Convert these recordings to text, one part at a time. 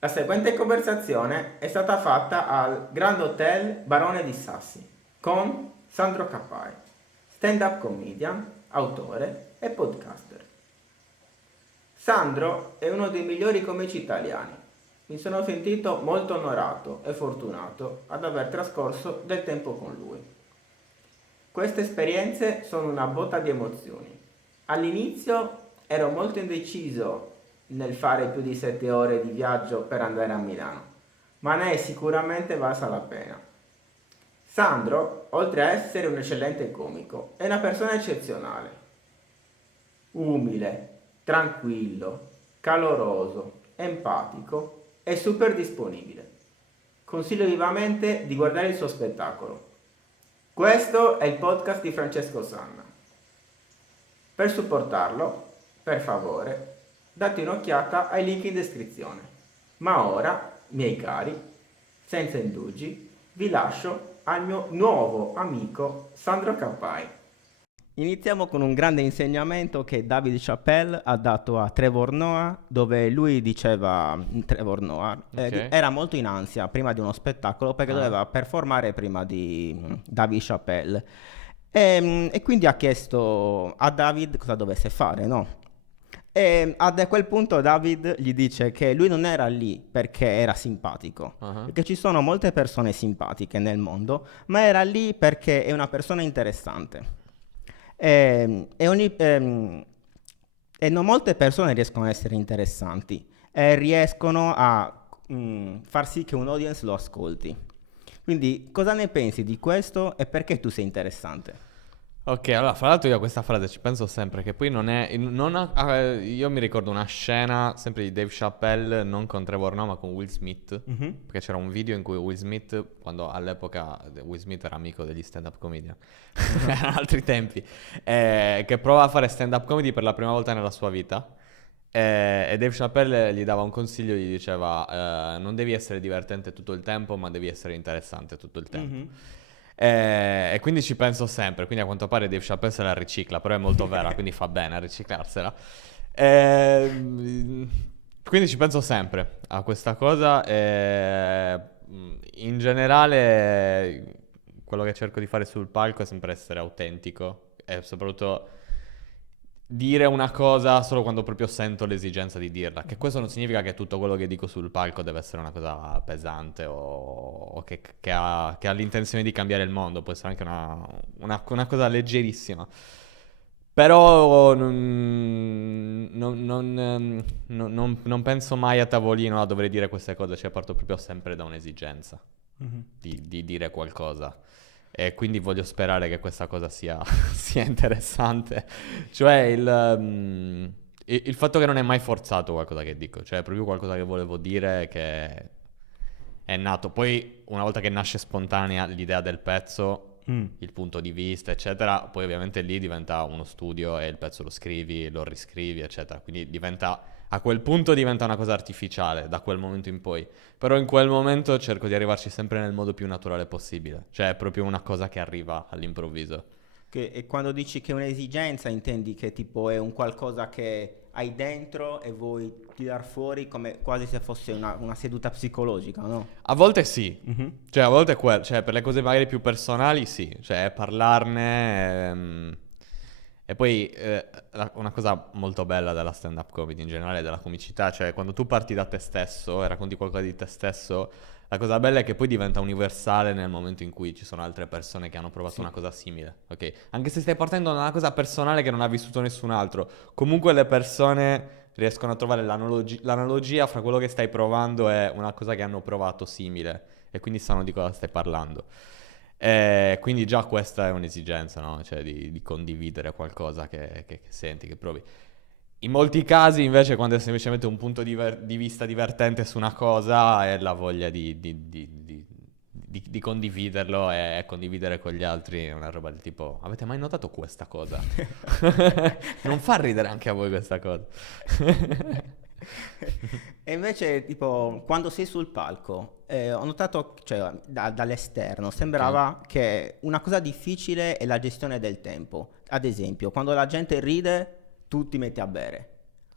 La seguente conversazione è stata fatta al Grand Hotel Barone di Sassi con Sandro Cappai, stand-up comedian, autore e podcaster. Sandro è uno dei migliori comici italiani. Mi sono sentito molto onorato e fortunato ad aver trascorso del tempo con lui. Queste esperienze sono una botta di emozioni. All'inizio ero molto indeciso nel fare più di 7 ore di viaggio per andare a Milano, ma ne è sicuramente valsa la pena. Sandro, oltre a essere un eccellente comico, è una persona eccezionale, umile, tranquillo, caloroso, empatico e super disponibile. Consiglio vivamente di guardare il suo spettacolo. Questo è il podcast di Francesco Sanna. Per supportarlo, per favore, date un'occhiata ai link in descrizione. Ma ora, miei cari, senza indugi, vi lascio al mio nuovo amico Sandro Campai. Iniziamo con un grande insegnamento che David Chappelle ha dato a Trevor Noah, dove lui diceva, Trevor Noah, Ok. era molto in ansia prima di uno spettacolo perché Ah. doveva performare prima di David Chappelle. E quindi ha chiesto a David cosa dovesse fare, no? E a quel punto David gli dice che lui non era lì perché era simpatico, Ah. perché ci sono molte persone simpatiche nel mondo, ma era lì perché è una persona interessante. E, e non molte persone riescono a essere interessanti e riescono a far sì che un audience lo ascolti. Quindi cosa ne pensi di questo e perché tu sei interessante? Ok, allora, fra l'altro io a questa frase ci penso sempre, che poi non è... io mi ricordo una scena sempre di Dave Chappelle, non con Trevor Noah, ma con Will Smith, Mhm. perché c'era un video in cui Will Smith, quando all'epoca Will Smith era amico degli stand-up comedian, erano altri tempi, che prova a fare stand-up comedy per la prima volta nella sua vita. E Dave Chappelle gli dava un consiglio, gli diceva non devi essere divertente tutto il tempo, ma devi essere interessante tutto il tempo. Mhm. E quindi ci penso sempre, quindi a quanto pare Dave Chappelle se la ricicla, però è molto vera, quindi fa bene a riciclarsela. Ehm, quindi ci penso sempre a questa cosa. In generale, quello che cerco di fare sul palco è sempre essere autentico e soprattutto dire una cosa solo quando proprio sento l'esigenza di dirla. Che questo non significa che tutto quello che dico sul palco deve essere una cosa pesante o che ha l'intenzione di cambiare il mondo. Può essere anche una cosa leggerissima. Però non penso mai a tavolino a dover dire queste cose, cioè parto proprio sempre da un'esigenza Mhm. di dire qualcosa. E quindi voglio sperare che questa cosa sia, sia interessante. Cioè il fatto che non è mai forzato qualcosa che dico, cioè è proprio qualcosa che volevo dire che è nato. Poi una volta che nasce spontanea l'idea del pezzo, Mm. il punto di vista, eccetera, poi ovviamente lì diventa uno studio e il pezzo lo scrivi, lo riscrivi, eccetera. Quindi diventa, a quel punto diventa una cosa artificiale da quel momento in poi. Però in quel momento cerco di arrivarci sempre nel modo più naturale possibile. Cioè è proprio una cosa che arriva all'improvviso. E quando dici che è un'esigenza, intendi che tipo è un qualcosa che hai dentro e vuoi tirar fuori come quasi se fosse una seduta psicologica, no? A volte sì, Mhm. cioè a volte cioè per le cose magari più personali sì, cioè parlarne. E poi una cosa molto bella della stand-up comedy in generale, della comicità, cioè quando tu parti da te stesso e racconti qualcosa di te stesso, la cosa bella è che poi diventa universale nel momento in cui ci sono altre persone che hanno provato Sì. una cosa simile, ok? Anche se stai partendo da una cosa personale che non ha vissuto nessun altro, comunque le persone riescono a trovare l'analogia fra quello che stai provando e una cosa che hanno provato simile e quindi sanno di cosa stai parlando. Quindi già questa è un'esigenza, no? Cioè di condividere qualcosa che senti, che provi. In molti casi invece quando è semplicemente un punto di vista divertente su una cosa è la voglia di condividerlo e condividere con gli altri una roba del tipo avete mai notato questa cosa? Non fa ridere anche a voi questa cosa? E invece, tipo, quando sei sul palco, ho notato, cioè, dall'esterno, Ok. sembrava che una cosa difficile è la gestione del tempo. Ad esempio, quando la gente ride, tu ti metti a bere.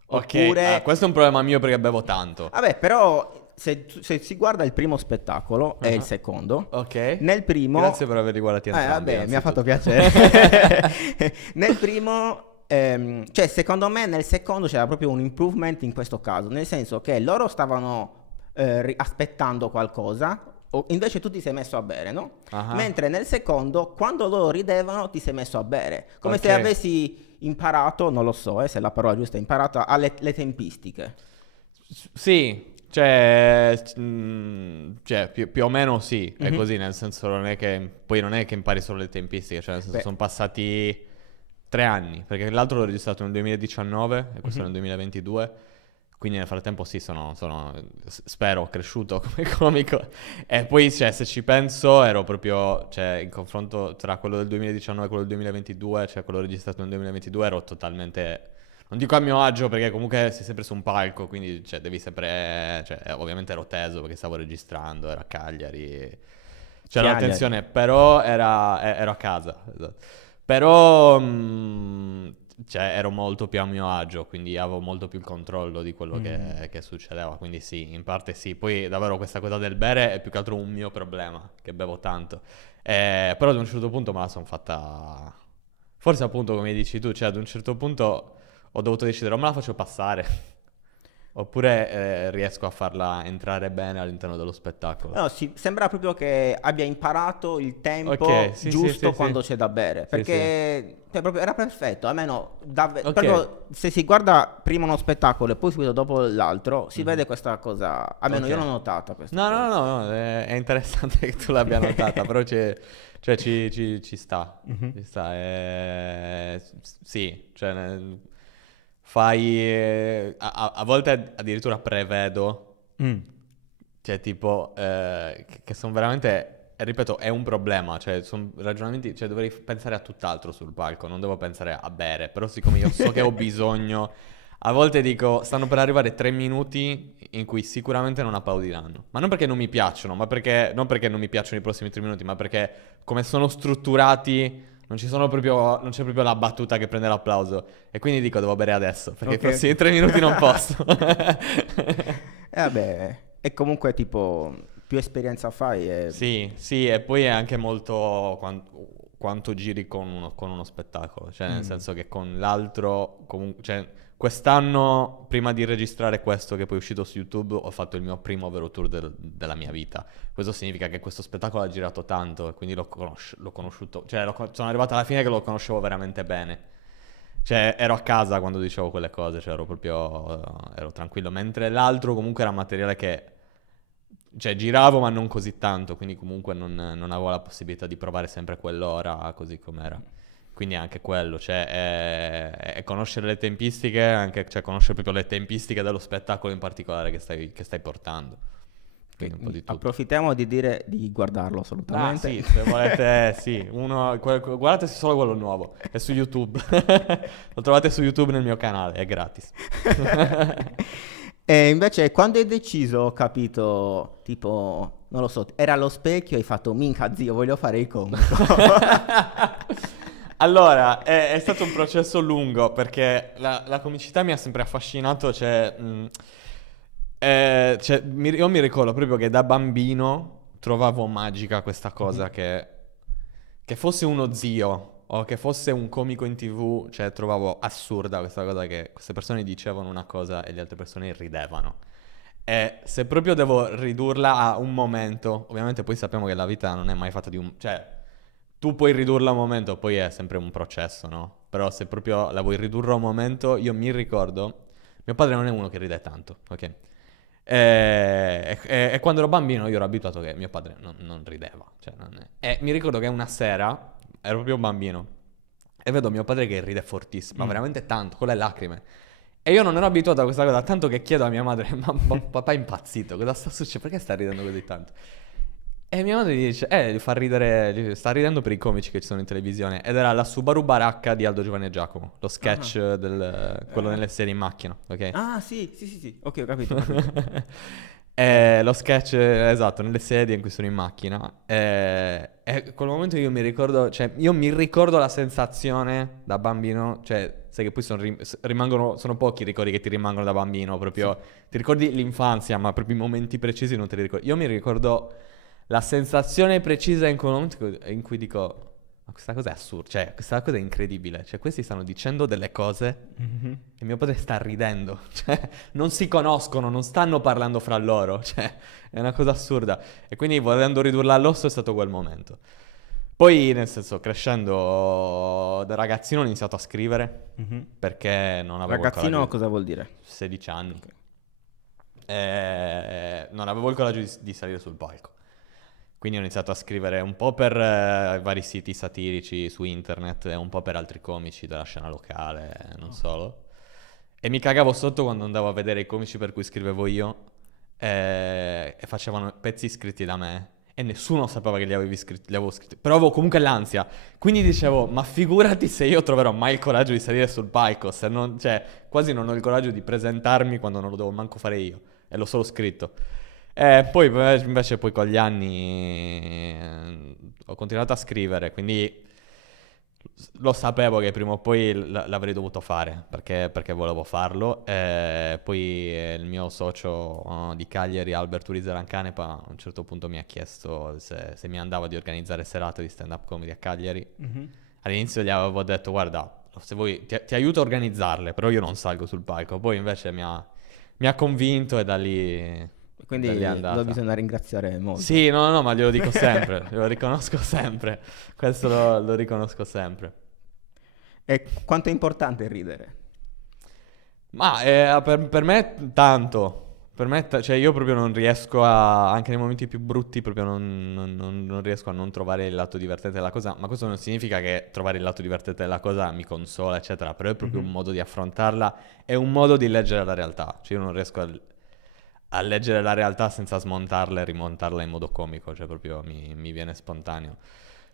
Ok, Oppure, questo è un problema mio perché bevo tanto. vabbè, però se si guarda il primo spettacolo e il secondo, Ok. nel primo... Grazie per averli guardati entrambi. vabbè, mi ha fatto innanzitutto. piacere. Nel primo, cioè secondo me nel secondo c'era proprio un improvement in questo caso, nel senso che loro stavano aspettando qualcosa, invece tu ti sei messo a bere, no? Ah. Mentre nel secondo, quando loro ridevano, ti sei messo a bere, come se Ok. avessi imparato, non lo so, se è la parola giusta, imparato le tempistiche. Sì, cioè, più o meno sì, è Mhm. così, nel senso non è che poi non è che impari solo le tempistiche, cioè nel senso Beh. sono passati 3 anni, perché l'altro l'ho registrato nel 2019 e questo Mhm. nel 2022, quindi nel frattempo sì, spero, cresciuto come comico. E poi, cioè, se ci penso, ero proprio, cioè, in confronto tra quello del 2019 e quello del 2022, cioè quello registrato nel 2022, ero totalmente... Non dico a mio agio perché comunque sei sempre su un palco, quindi cioè, devi sempre... Cioè, ovviamente ero teso perché stavo registrando, ero a Cagliari, c'era la Cagliari. tensione, però ero a casa. Esatto. Però cioè, ero molto più a mio agio, quindi avevo molto più il controllo di quello che succedeva, quindi sì, in parte sì. Poi davvero questa cosa del bere è più che altro un mio problema, che bevo tanto. Però ad un certo punto me la sono fatta... Forse appunto come dici tu, cioè ad un certo punto ho dovuto decidere o me la faccio passare, oppure riesco a farla entrare bene all'interno dello spettacolo. No, sembra proprio che abbia imparato il Ok, tempo sì, sì, giusto sì, sì. quando c'è da bere, Sì, sì. perché cioè, proprio era perfetto, almeno Ok. proprio se si guarda prima uno spettacolo e poi subito dopo l'altro, si Mhm. vede questa cosa, almeno io Ok. l'ho notata questa No, no, cosa. no, no, è interessante che tu l'abbia notata, però cioè, ci sta, Mhm. ci sta, sì, cioè, fai, a volte addirittura prevedo, Mm. cioè tipo, che sono veramente, ripeto, è un problema, cioè sono ragionamenti, cioè dovrei pensare a tutt'altro sul palco, non devo pensare a bere, però siccome io so che ho bisogno, a volte dico, stanno per arrivare 3 minuti in cui sicuramente non applaudiranno, ma non perché non mi piacciono, ma perché, non perché non mi piacciono i prossimi 3 minuti, ma perché come sono strutturati... non c'è proprio la battuta che prende l'applauso. E quindi dico, devo bere adesso, perché i Ok, prossimi ok. 3 minuti non posso. E vabbè, e comunque tipo più esperienza fai e... Sì, sì, e poi è anche molto quanto giri con uno spettacolo, cioè nel Mm. senso che con l'altro, comunque, cioè quest'anno, prima di registrare questo che poi è uscito su YouTube, ho fatto il mio primo vero tour della mia vita. Questo significa che questo spettacolo ha girato tanto e quindi l'ho conosciuto, cioè sono arrivato alla fine che lo conoscevo veramente bene. Cioè ero a casa quando dicevo quelle cose, cioè ero proprio, ero tranquillo, mentre l'altro comunque era materiale che... Cioè, giravo ma non così tanto, quindi comunque non avevo la possibilità di provare sempre quell'ora così com'era. Quindi anche quello, cioè, è conoscere le tempistiche, anche, cioè, conoscere proprio le tempistiche dello spettacolo in particolare che stai portando. Quindi un po' di tutto. Approfittiamo di dire di guardarlo Ah, assolutamente. sì, se volete, sì, guardatesi solo quello nuovo, è su YouTube. Lo trovate su YouTube nel mio canale, è gratis. E invece quando hai deciso, ho capito, tipo, non lo so, era allo specchio e hai fatto, minchia zio, voglio fare il comico. Allora, è stato un processo lungo perché la comicità mi ha sempre affascinato, io mi ricordo proprio che da bambino trovavo magica questa Mhm. cosa che fosse uno zio o che fosse un comico in TV, cioè trovavo assurda questa cosa che queste persone dicevano una cosa e le altre persone ridevano. E se proprio devo ridurla a un momento, ovviamente poi sappiamo che la vita non è mai fatta di un... Cioè, tu puoi ridurla a un momento, poi è sempre un processo, no? Però se proprio la vuoi ridurre a un momento, io mi ricordo... Mio padre non è uno che ride tanto, ok? E quando ero bambino io ero abituato che mio padre non rideva. Cioè e mi ricordo che una sera, ero proprio un bambino, e vedo mio padre che ride fortissimo, ma Mm. veramente tanto, con le lacrime. E io non ero abituato a questa cosa, tanto che chiedo a mia madre, ma papà è impazzito, cosa sta succedendo? Perché sta ridendo così tanto? E mia madre gli dice, gli fa ridere, sta ridendo per i comici che ci sono in televisione. Ed era la Subaru Baracca di Aldo Giovanni e Giacomo, lo Ah. sketch quello Eh. nelle serie in macchina, ok? Ah, sì, sì, sì, sì. Ok, ho capito, ho capito. Lo sketch, esatto, nelle sedie in cui sono in macchina. E quel momento io mi ricordo, cioè, io mi ricordo la sensazione da bambino, cioè, sai che poi rimangono, sono pochi i ricordi che ti rimangono da bambino, proprio, ti ricordi l'infanzia, ma proprio i momenti precisi non te li ricordi. Io mi ricordo la sensazione precisa in quel momento in cui dico, ma questa cosa è assurda, cioè, questa cosa è incredibile, cioè, questi stanno dicendo delle cose e mio padre sta ridendo, cioè, non si conoscono, non stanno parlando fra loro, cioè, è una cosa assurda. E quindi volendo ridurla all'osso è stato quel momento. Poi, nel senso, crescendo da ragazzino ho iniziato a scrivere perché non avevo il Ragazzino coraggio cosa vuol dire? 16 anni. Non avevo il coraggio di salire sul palco. Quindi ho iniziato a scrivere un po' per vari siti satirici su internet e un po' per altri comici della scena locale, non solo. E mi cagavo sotto quando andavo a vedere i comici per cui scrivevo io e facevano pezzi scritti da me e nessuno sapeva che li avevo scritti. Però avevo comunque l'ansia. Quindi dicevo, ma figurati se io troverò mai il coraggio di salire sul palco, se non, cioè, quasi non ho il coraggio di presentarmi quando non lo devo manco fare io e l'ho solo scritto. Poi invece poi con gli anni ho continuato a scrivere, quindi lo sapevo che prima o poi l'avrei dovuto fare perché volevo farlo. Poi il mio socio di Cagliari, Albert Urizeran Canepa, a un certo punto mi ha chiesto se mi andava di organizzare serate di stand-up comedy a Cagliari. All'inizio gli avevo detto, guarda, se vuoi ti aiuto a organizzarle, però io non salgo sul palco. Poi invece mi ha convinto e da lì... Quindi Da lì è andata. lo bisogna ringraziare molto. Sì, no, ma glielo dico sempre, glielo riconosco sempre, questo lo riconosco sempre. E quanto è importante ridere? Ma per me tanto, cioè io proprio non riesco a, anche nei momenti più brutti, proprio non riesco a non trovare il lato divertente della cosa, ma questo non significa che trovare il lato divertente della cosa mi consola, eccetera, però è proprio un modo di affrontarla, è un modo di leggere la realtà, cioè io non riesco a leggere la realtà senza smontarla e rimontarla in modo comico, cioè proprio mi viene spontaneo.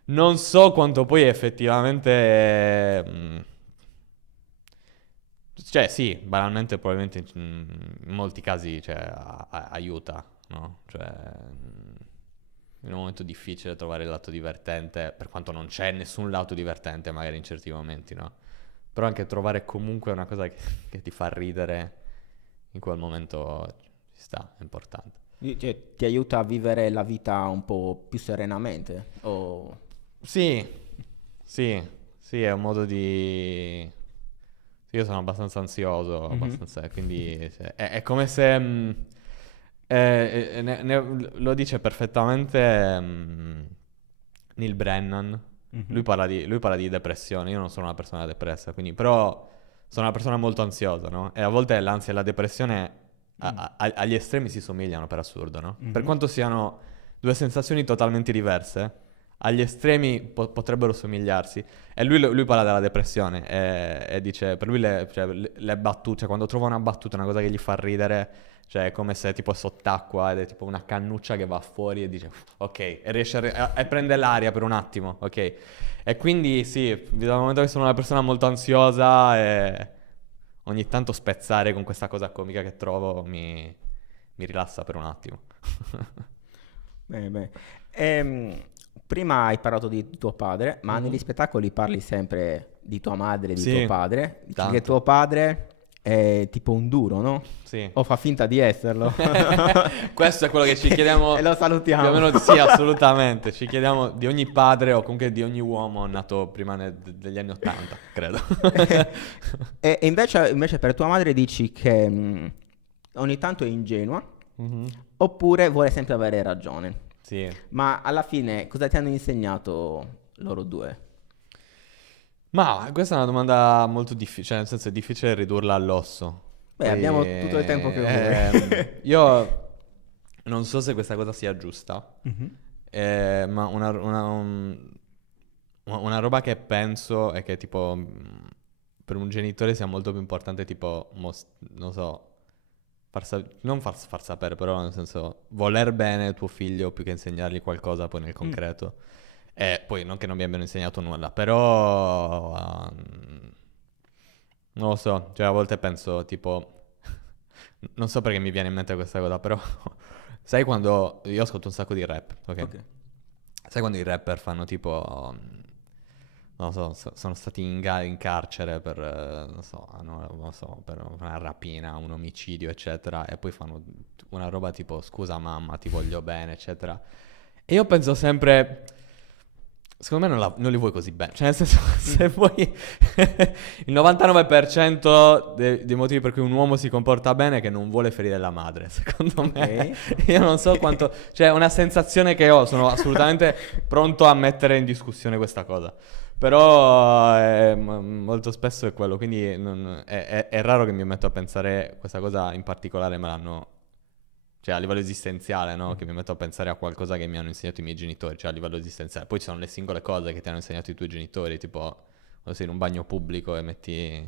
Non so quanto poi effettivamente... cioè sì, banalmente probabilmente in molti casi cioè, aiuta, no? Cioè in un momento difficile trovare il lato divertente, per quanto non c'è nessun lato divertente magari in certi momenti, no? Però anche trovare comunque una cosa che ti fa ridere in quel momento ci sta, è importante. Cioè, ti aiuta a vivere la vita un po' più serenamente? O... Sì, sì, è un modo di... Sì, io sono abbastanza ansioso, abbastanza, quindi è come se... lo dice perfettamente Neil Brennan. Lui parla di depressione. Io non sono una persona depressa, quindi, però sono una persona molto ansiosa, no? E a volte l'ansia e la depressione agli estremi si somigliano per assurdo, no? Per quanto siano due sensazioni totalmente diverse, agli estremi potrebbero somigliarsi. E lui parla della depressione e dice, per lui le battute, cioè quando trova una battuta, una cosa che gli fa ridere, cioè è come se tipo è sott'acqua ed è tipo una cannuccia che va fuori e dice ok, e riesce e prende l'aria per un attimo, ok. E quindi sì, dal momento che sono una persona molto ansiosa e ogni tanto spezzare con questa cosa comica che trovo mi rilassa per un attimo. Bene, bene. Prima hai parlato di tuo padre, ma negli spettacoli parli sempre di tua madre e di Sì, tuo padre. Dici tanto. che tuo padre è tipo un duro, no? Sì. O fa finta di esserlo. Questo è quello che ci chiediamo. E lo salutiamo. Più o meno, sì, assolutamente. Ci chiediamo di ogni padre o comunque di ogni uomo nato prima degli anni '80, credo. E invece per tua madre dici che ogni tanto è ingenua, oppure vuole sempre avere ragione. Sì. Ma alla fine cosa ti hanno insegnato loro due? Ma questa è una domanda molto difficile, cioè nel senso è difficile ridurla all'osso. Beh, abbiamo tutto il tempo che vuoi. Io non so se questa cosa sia giusta, ma una roba che penso è che tipo per un genitore sia molto più importante tipo, non so, non far sapere, però nel senso voler bene tuo figlio più che insegnargli qualcosa poi nel concreto. E poi non che non mi abbiano insegnato nulla, però non lo so, cioè a volte penso tipo Non so perché mi viene in mente questa cosa, però sai quando io ascolto un sacco di rap, ok? Ok. Sai quando i rapper fanno tipo non lo so, sono stati in carcere per non so, non lo so, per una rapina, un omicidio, eccetera, e poi fanno una roba tipo scusa mamma, ti voglio bene, eccetera. E io penso sempre, secondo me non li vuoi così bene. Cioè, nel senso, se vuoi il 99% dei motivi per cui un uomo si comporta bene è che non vuole ferire la madre. Secondo me, Ok. io non so quanto. Cioè, è una sensazione che ho. Sono assolutamente pronto a mettere in discussione questa cosa. Però molto spesso è quello. Quindi è raro che mi metto a pensare questa cosa in particolare, me l'hanno. Cioè, a livello esistenziale, no? Che mi metto a pensare a qualcosa che mi hanno insegnato i miei genitori, cioè a livello esistenziale. Poi ci sono le singole cose che ti hanno insegnato i tuoi genitori, tipo quando sei in un bagno pubblico e metti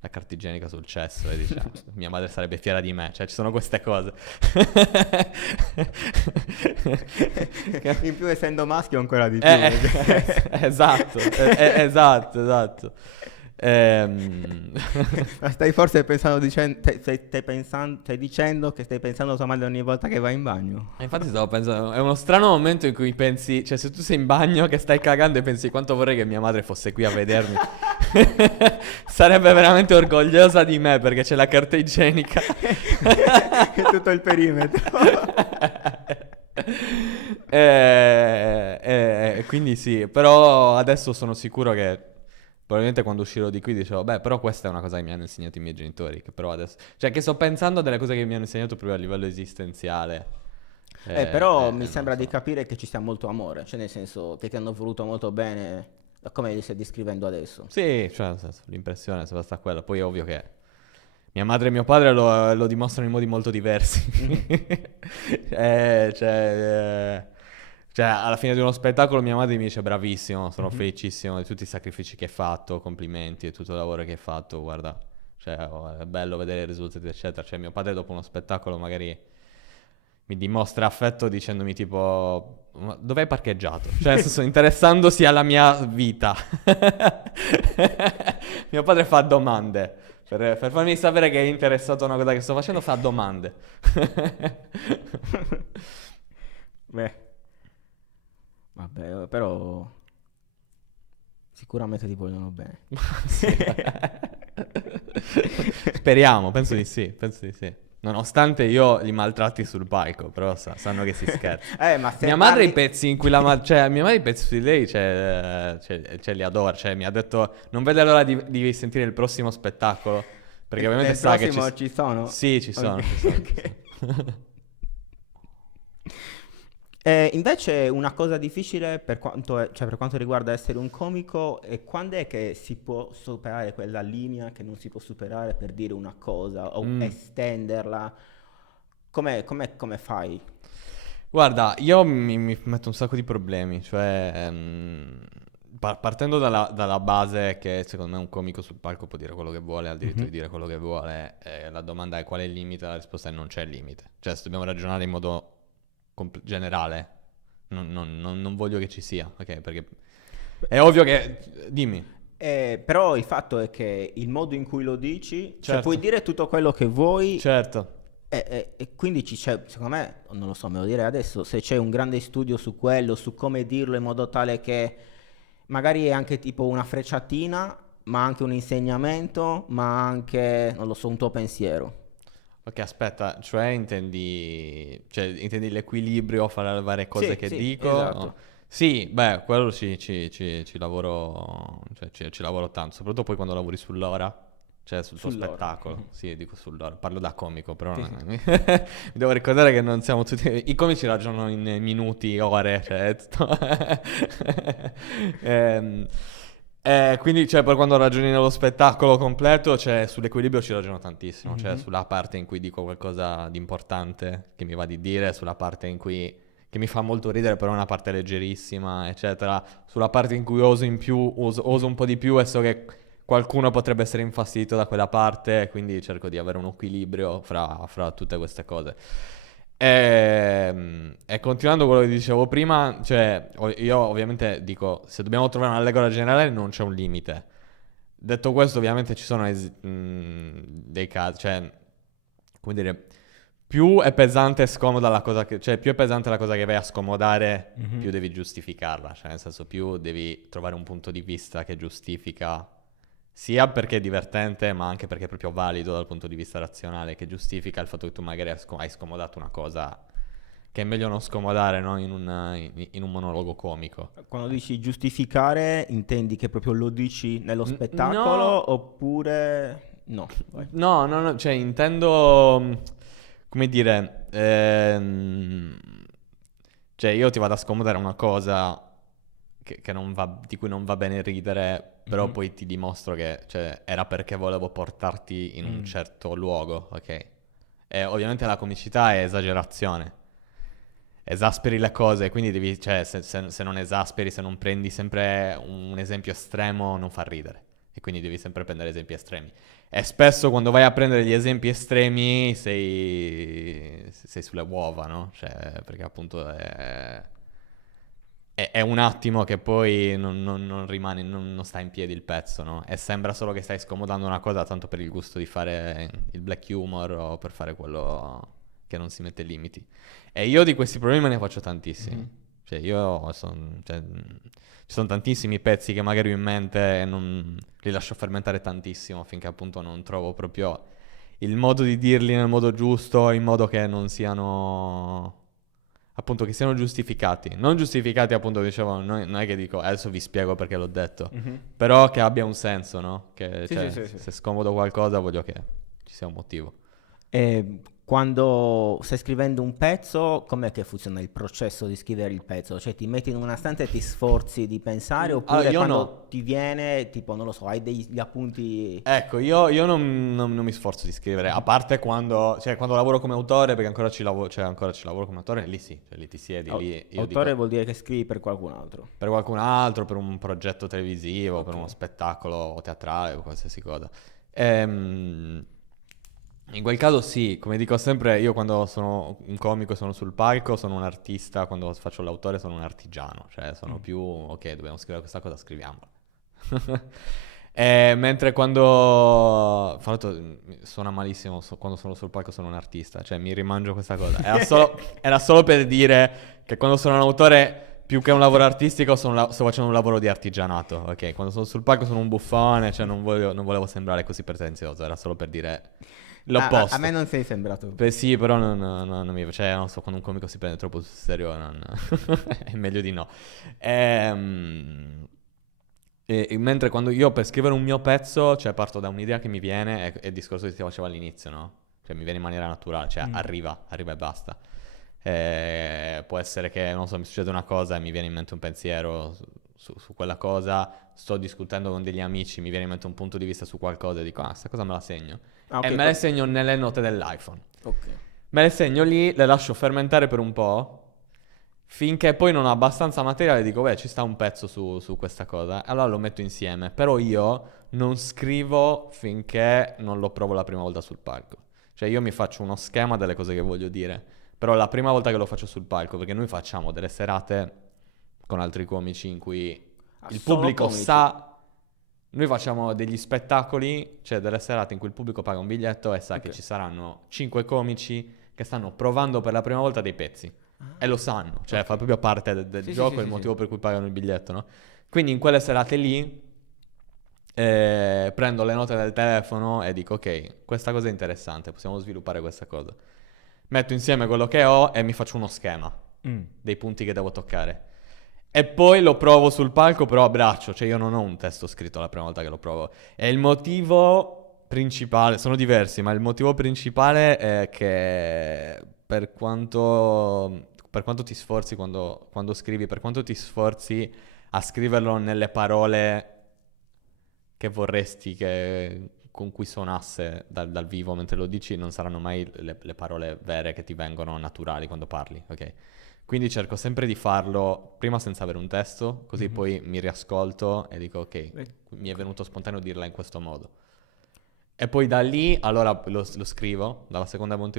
la carta igienica sul cesso e dici, "Ah, mia madre sarebbe fiera di me." Cioè, ci sono queste cose. In più essendo maschio ancora di più. Esatto, esatto. Ehm, Ma stai forse pensando, stai dicendo che stai pensando a tua madre ogni volta che vai in bagno? Infatti stavo pensando, è uno strano momento in cui pensi, cioè se tu sei in bagno che stai cagando e pensi quanto vorrei che mia madre fosse qui a vedermi, sarebbe veramente orgogliosa di me perché c'è la carta igienica. È tutto il perimetro. Quindi sì, però adesso sono sicuro che probabilmente quando uscirò di qui dicevo, beh, però questa è una cosa che mi hanno insegnato i miei genitori, che però adesso. Cioè, che sto pensando a delle cose che mi hanno insegnato proprio a livello esistenziale. Però mi Non sembra di so. capire che ci sia molto amore, cioè nel senso che ti hanno voluto molto bene, da come li stai descrivendo adesso. Sì, cioè, nel senso, l'impressione è stata quella. Poi è ovvio che mia madre e mio padre lo dimostrano in modi molto diversi. Mhm. Cioè, alla fine di uno spettacolo mia madre mi dice bravissimo, sono Mhm. felicissimo di tutti i sacrifici che hai fatto, complimenti e tutto il lavoro che hai fatto, guarda, cioè, è bello vedere i risultati, eccetera. Cioè, mio padre dopo uno spettacolo magari mi dimostra affetto dicendomi tipo, "Ma dove hai parcheggiato?" Cioè, nel senso, interessandosi alla mia vita. Mio padre fa domande. Per farmi sapere che è interessato a una cosa che sto facendo, fa domande. Beh, vabbè, però sicuramente ti vogliono bene. Sì. Speriamo, penso di sì. Nonostante io li maltratti sul palco, però sanno che si scherza. Ma se Mia madre i parli... pezzi in cui cioè, mia madre i pezzi di lei, cioè, li adora. Cioè, mi ha detto, non vede l'ora di sentire il prossimo spettacolo. Perché ovviamente Nel sa che prossimo ci sono? Sì, ci sono, Ok. ci sono, ci Ok. sono. Invece una cosa difficile cioè per quanto riguarda essere un comico è quando è che si può superare quella linea che non si può superare per dire una cosa o Mm. estenderla. Come fai? Guarda, io mi metto un sacco di problemi, cioè partendo dalla base che secondo me un comico sul palco può dire quello che vuole, ha il diritto Mhm. di dire quello che vuole, la domanda è qual è il limite, la risposta è non c'è limite. Cioè se dobbiamo ragionare in modo generale, non voglio che ci sia, ok? Perché è ovvio che. Dimmi. Però il fatto è che il modo in cui lo dici, cioè puoi Certo, dire tutto quello che vuoi certo. e quindi c'è, secondo me, non lo so, me lo direi adesso, se c'è un grande studio su quello, su come dirlo in modo tale che magari è anche tipo una frecciatina, ma anche un insegnamento, ma anche, non lo so, un tuo pensiero. Ok, aspetta, intendi l'equilibrio fra le varie cose Sì, che sì, dico? esatto. Sì, beh, quello ci lavoro, cioè ci lavoro tanto, soprattutto poi quando lavori sull'ora, cioè sul tuo Sull'ora. spettacolo. Sì, dico sull'ora, parlo da comico, però Sì, sì, sì. mi devo ricordare che non siamo tutti. I comici ragionano in minuti, ore, cioè. Ehm, quindi, cioè, poi quando ragioni nello spettacolo completo, cioè, sull'equilibrio ci ragiono tantissimo, cioè, Mhm. sulla parte in cui dico qualcosa di importante che mi va di dire, sulla parte in cui che mi fa molto ridere, però è una parte leggerissima, eccetera, sulla parte in cui oso in più, oso un po' di più e so che qualcuno potrebbe essere infastidito da quella parte, quindi cerco di avere un equilibrio fra tutte queste cose. E continuando quello che dicevo prima, cioè, io ovviamente dico, se dobbiamo trovare una regola generale non c'è un limite. Detto questo, ovviamente ci sono dei casi, cioè, come dire, più è pesante e scomoda la cosa che, cioè più è pesante la cosa che vai a scomodare, più devi giustificarla, cioè nel senso più devi trovare un punto di vista che giustifica, sia perché è divertente, ma anche perché è proprio valido dal punto di vista razionale, che giustifica il fatto che tu magari hai scomodato una cosa che è meglio non scomodare, no? In un monologo comico. Quando dici giustificare, intendi che proprio lo dici nello spettacolo No, oppure no? Vai. no, cioè intendo, come dire, cioè io ti vado a scomodare una cosa che non va, di cui non va bene ridere, però Mhm. poi ti dimostro che, cioè, era perché volevo portarti in un certo luogo, ok? E ovviamente la comicità è esagerazione. Esasperi le cose, quindi devi, cioè, se non esasperi, se non prendi sempre un esempio estremo, non fa ridere. E quindi devi sempre prendere esempi estremi. E spesso quando vai a prendere gli esempi estremi sei sulle uova, no? Cioè, perché appunto è un attimo che poi non rimane, non sta in piedi il pezzo, no? E sembra solo che stai scomodando una cosa tanto per il gusto di fare il black humor o per fare quello che non si mette limiti. E io di questi problemi me ne faccio tantissimi. Mhm. Cioè, ci sono tantissimi pezzi che magari ho in mente e non li lascio fermentare tantissimo finché appunto non trovo proprio il modo di dirli nel modo giusto, in modo che non siano appunto che siano giustificati. Non giustificati, appunto, dicevo, non è che dico adesso vi spiego perché l'ho detto, Mhm. però che abbia un senso, no? Che, Sì, sì, cioè, sì, sì. se scomodo qualcosa voglio che ci sia un motivo. E quando stai scrivendo un pezzo, com'è che funziona il processo di scrivere il pezzo? Cioè ti metti in una stanza e ti sforzi di pensare Allora, oppure io quando no. ti viene, tipo, non lo so, hai degli appunti... Ecco, io non mi sforzo di scrivere, a parte quando, cioè, quando lavoro come autore, perché ancora ci lavoro come autore, lì sì, cioè, lì ti siedi, lì io Autore dico vuol dire che scrivi per qualcun altro. per qualcun altro, per un progetto televisivo, per Ok. uno spettacolo teatrale o qualsiasi cosa. Ehm, In quel caso sì, come dico sempre, io quando sono un comico e sono sul palco sono un artista, quando faccio l'autore sono un artigiano, cioè sono più, ok, dobbiamo scrivere questa cosa, scriviamola. Mentre quando, fra l'altro suona malissimo, quando sono sul palco sono un artista, cioè mi rimangio questa cosa. Era solo per dire che quando sono un autore, più che un lavoro artistico, sto facendo un lavoro di artigianato, ok? Quando sono sul palco sono un buffone, cioè non volevo sembrare così pretenzioso, era solo per dire A me l'opposto. non sei sembrato. Beh, sì, però non mi... Cioè, non so, quando un comico si prende troppo sul serio, è meglio di no. Ehm, mentre quando io per scrivere un mio pezzo, cioè parto da un'idea che mi viene, è il discorso che ti facevo all'inizio, no? Cioè mi viene in maniera naturale, cioè arriva e basta. Può essere che, non so, mi succede una cosa e mi viene in mente un pensiero su quella cosa, sto discutendo con degli amici, mi viene in mente un punto di vista su qualcosa e dico, ah, questa cosa me la segno. Ah, E ok. me le segno nelle note dell'iPhone. Ok. Me le segno lì, le lascio fermentare per un po', finché poi non ho abbastanza materiale, dico, beh, ci sta un pezzo su questa cosa. Allora lo metto insieme. Però io non scrivo finché non lo provo la prima volta sul palco. Cioè io mi faccio uno schema delle cose che voglio dire. Però la prima volta che lo faccio sul palco, perché noi facciamo delle serate con altri comici in cui Ah, il solo pubblico comici. sa... Noi facciamo degli spettacoli, cioè delle serate in cui il pubblico paga un biglietto e sa che Ok. ci saranno 5 comici che stanno provando per la prima volta dei pezzi. E lo sanno, cioè Ok. fa proprio parte del Sì, sì, sì, gioco, è il sì, sì. motivo per cui pagano il biglietto, no? Quindi in quelle serate lì prendo le note del telefono e dico, ok, questa cosa è interessante, possiamo sviluppare questa cosa. Metto insieme quello che ho e mi faccio uno schema Mm. dei punti che devo toccare. E poi lo provo sul palco, però a braccio, cioè io non ho un testo scritto la prima volta che lo provo. E il motivo principale, sono diversi, ma il motivo principale è che per quanto ti sforzi quando scrivi, per quanto ti sforzi a scriverlo nelle parole che vorresti con cui suonasse dal vivo mentre lo dici, non saranno mai le parole vere che ti vengono naturali quando parli, ok? Quindi cerco sempre di farlo prima senza avere un testo, così Mhm. poi mi riascolto e dico ok, Eh, mi è venuto spontaneo dirla in questo modo. E poi da lì allora lo scrivo, dalla seconda volta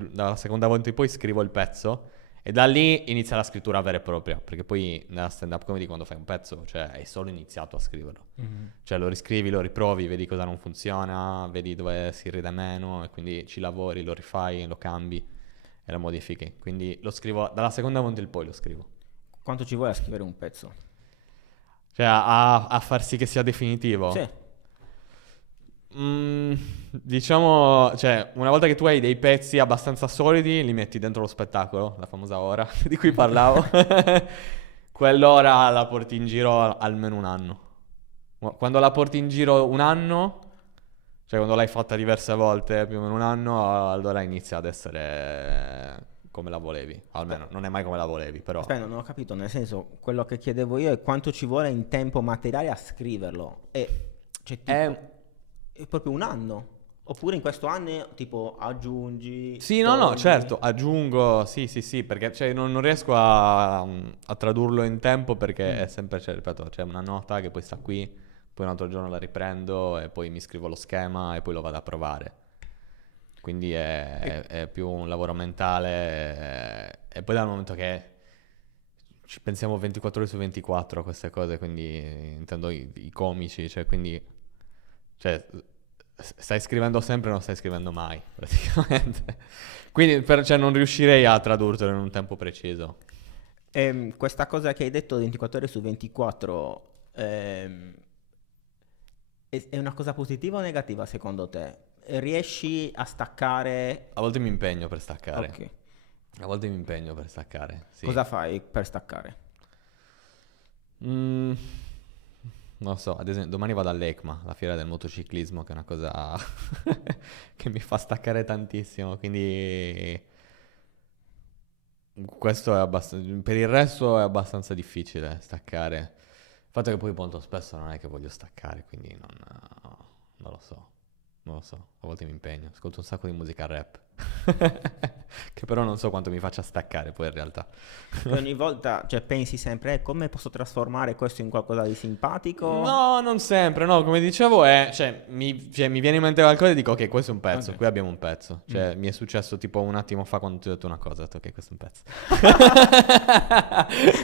in poi scrivo il pezzo E da lì inizia la scrittura vera e propria, perché poi nella stand-up comedy quando fai un pezzo, cioè hai solo iniziato a scriverlo. Cioè lo riscrivi, lo riprovi, vedi cosa non funziona, vedi dove si ride meno e quindi ci lavori, lo rifai, lo cambi e lo modifichi. Quindi lo scrivo, dalla seconda volta in poi lo scrivo. Quanto ci vuole a scrivere un pezzo? Cioè a far sì che sia definitivo. Sì. Diciamo, cioè, una volta che tu hai dei pezzi abbastanza solidi, li metti dentro lo spettacolo, la famosa ora di cui parlavo. Quell'ora la porti in giro almeno un anno. Quando la porti in giro un anno, cioè quando l'hai fatta diverse volte, più o meno un anno, allora inizia ad essere come la volevi. Almeno non è mai come la volevi, però. Aspetta, non ho capito, nel senso, quello che chiedevo io è quanto ci vuole in tempo materiale a scriverlo. Cioè, tipo, è proprio un anno? Oppure in questo anno, tipo, aggiungi... Sì, no, togli? certo, aggiungo, sì, perché cioè, non riesco a tradurlo in tempo perché è sempre, cioè, ripeto, c'è una nota che poi sta qui, poi un altro giorno la riprendo e poi mi scrivo lo schema e poi lo vado a provare. Quindi è più un lavoro mentale e poi dal momento che ci pensiamo 24 ore su 24 a queste cose, quindi intendo i comici, cioè quindi... Cioè, stai scrivendo sempre, non stai scrivendo mai, praticamente. Quindi cioè, non riuscirei a tradurtelo in un tempo preciso. Questa cosa che hai detto 24 ore su 24 è una cosa positiva o negativa secondo te? Riesci a staccare? A volte mi impegno per staccare. Ok. A volte mi impegno per staccare, sì. Cosa fai per staccare? Non lo so, ad esempio, domani vado all'ECMA, la fiera del motociclismo, che è una cosa che mi fa staccare tantissimo, quindi questo è abbastanza... Per il resto è abbastanza difficile staccare. Il fatto è che poi molto spesso non è che voglio staccare, quindi non lo so. Non lo so, a volte mi impegno, ascolto un sacco di musica rap, che però non so quanto mi faccia staccare poi in realtà. Ogni volta, cioè, pensi sempre, come posso trasformare questo in qualcosa di simpatico? No, non sempre, no, come dicevo mi viene in mente qualcosa e dico ok, questo è un pezzo, Ok. qui abbiamo un pezzo. Cioè, mi è successo tipo un attimo fa quando ti ho detto una cosa, ho detto ok, questo è un pezzo.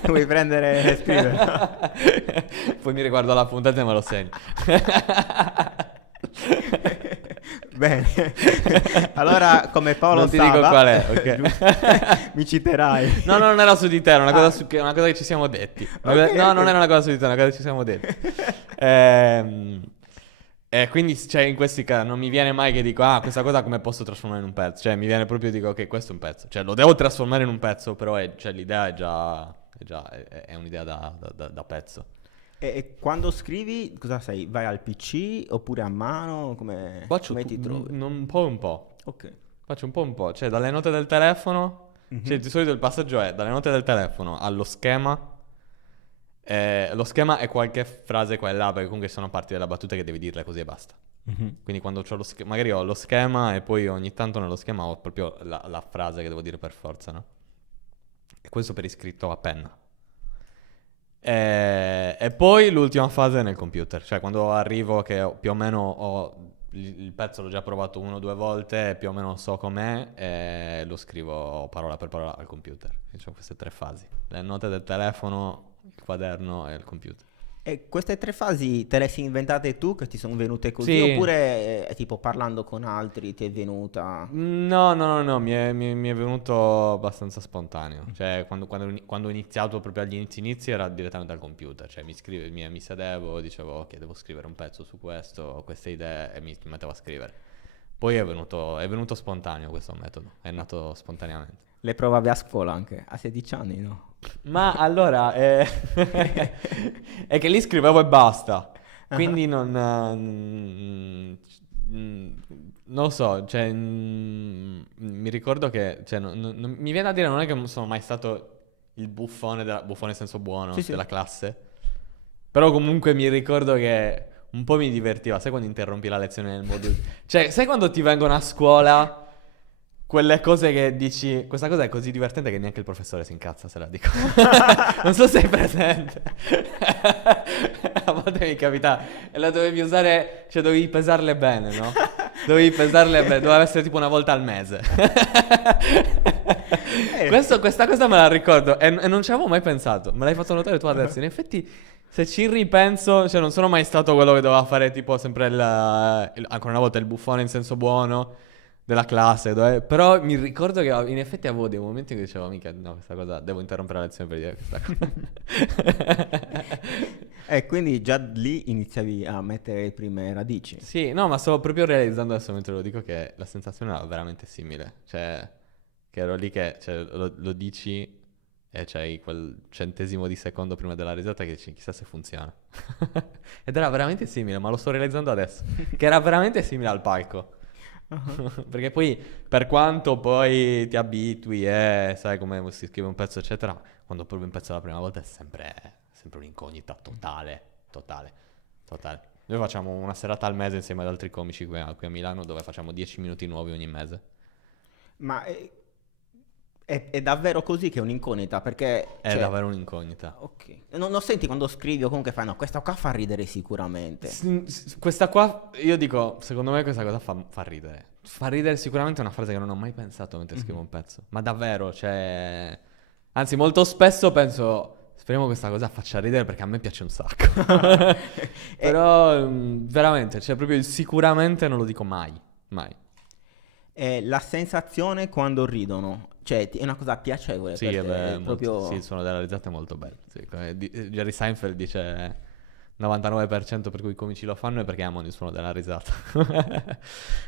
Vuoi prendere e scrivere? Poi mi riguardo la puntata e me lo segno. Bene. Allora, come Paolo Non ti Sava, dico qual è, ok? giusto? Mi citerai. No, non era su di te, era una cosa, una cosa che ci siamo detti. Ok, No, ok. non era una cosa su di te, era una cosa che ci siamo detti. Quindi, cioè, in questi casi non mi viene mai che dico, questa cosa come posso trasformare in un pezzo? Cioè, mi viene proprio dico, ok, questo è un pezzo. Cioè, lo devo trasformare in un pezzo, però cioè, l'idea è un'idea da pezzo. E quando scrivi, cosa sei? Vai al PC oppure a mano? Come ti trovi? Un po' e un po'. Ok. Faccio un po' e un po'. Cioè, dalle note del telefono. Cioè, di solito il passaggio è dalle note del telefono allo schema. Lo schema è qualche frase qua e là, perché comunque sono parti della battuta che devi dirle così e basta. Quindi quando c'ho lo schema, magari ho lo schema e poi ogni tanto nello schema ho proprio la frase che devo dire per forza, no? E questo per iscritto a penna. E poi l'ultima fase è nel computer, cioè quando arrivo che più o meno ho il pezzo l'ho già provato 1 o 2 volte, più o meno so com'è e lo scrivo parola per parola al computer. Quindi ho queste 3 fasi, le note del telefono, il quaderno e il computer. E queste 3 fasi te le sei inventate tu che ti sono venute così? Sì. Oppure tipo parlando con altri ti è venuta? No, mi è venuto abbastanza spontaneo. Cioè, quando ho iniziato proprio agli inizi era direttamente al computer. Cioè, mi sedevo, dicevo, ok, devo scrivere un pezzo su questo, ho queste idee e mi mettevo a scrivere. Poi è venuto spontaneo questo metodo, è nato spontaneamente. Le provavi a scuola anche? A 16 anni, no? Ma allora, è che lì scrivevo e basta. Quindi non lo so, cioè, mi ricordo che, cioè, mi viene a dire, non è che sono mai stato il buffone in senso buono Sì, sì. della classe, però comunque mi ricordo che un po' mi divertiva, sai quando interrompi la lezione nel modo, cioè, sai quando ti vengono a scuola quelle cose che dici, questa cosa è così divertente che neanche il professore si incazza se la dico. Non so se sei presente. A volte mi capita e la dovevi usare, cioè dovevi pesarle bene, no? Dovevi pesarle, doveva essere tipo una volta al mese. Questa cosa me la ricordo e non ci avevo mai pensato. Me l'hai fatto notare tu adesso. In effetti, se ci ripenso, cioè non sono mai stato quello che doveva fare tipo sempre ancora una volta il buffone in senso buono della classe, però mi ricordo che in effetti avevo dei momenti in cui dicevo, mica, no, questa cosa, devo interrompere la lezione per dire questa cosa. E quindi già lì iniziavi a mettere le prime radici. Sì, no, ma stavo proprio realizzando adesso mentre lo dico che la sensazione era veramente simile. Cioè, che ero lì che cioè, lo dici e c'hai quel centesimo di secondo prima della risata che dici chissà se funziona. Ed era veramente simile, ma lo sto realizzando adesso. Che era veramente simile al palco. Perché poi, per quanto poi ti abitui e sai come si scrive un pezzo, eccetera, quando provi un pezzo la prima volta è sempre un'incognita totale. Noi facciamo una serata al mese insieme ad altri comici qui a Milano dove facciamo 10 minuti nuovi ogni mese. Ma è davvero così che è un'incognita? Perché... È davvero un'incognita. Ok. Non senti quando scrivi o comunque fai, no, questa qua fa ridere sicuramente. Questa qua, io dico, secondo me questa cosa fa ridere. Fa ridere sicuramente è una frase che non ho mai pensato mentre scrivo un pezzo. Ma davvero, cioè... Anzi, molto spesso penso... Speriamo questa cosa faccia ridere perché a me piace un sacco. Però veramente, cioè proprio il sicuramente non lo dico mai. La sensazione quando ridono, cioè è una cosa piacevole Sì, per te, è proprio... sì, sono delle risate molto belle. Sì, come Jerry Seinfeld dice 99% per cui i comici lo fanno è perché amano il suono della risata.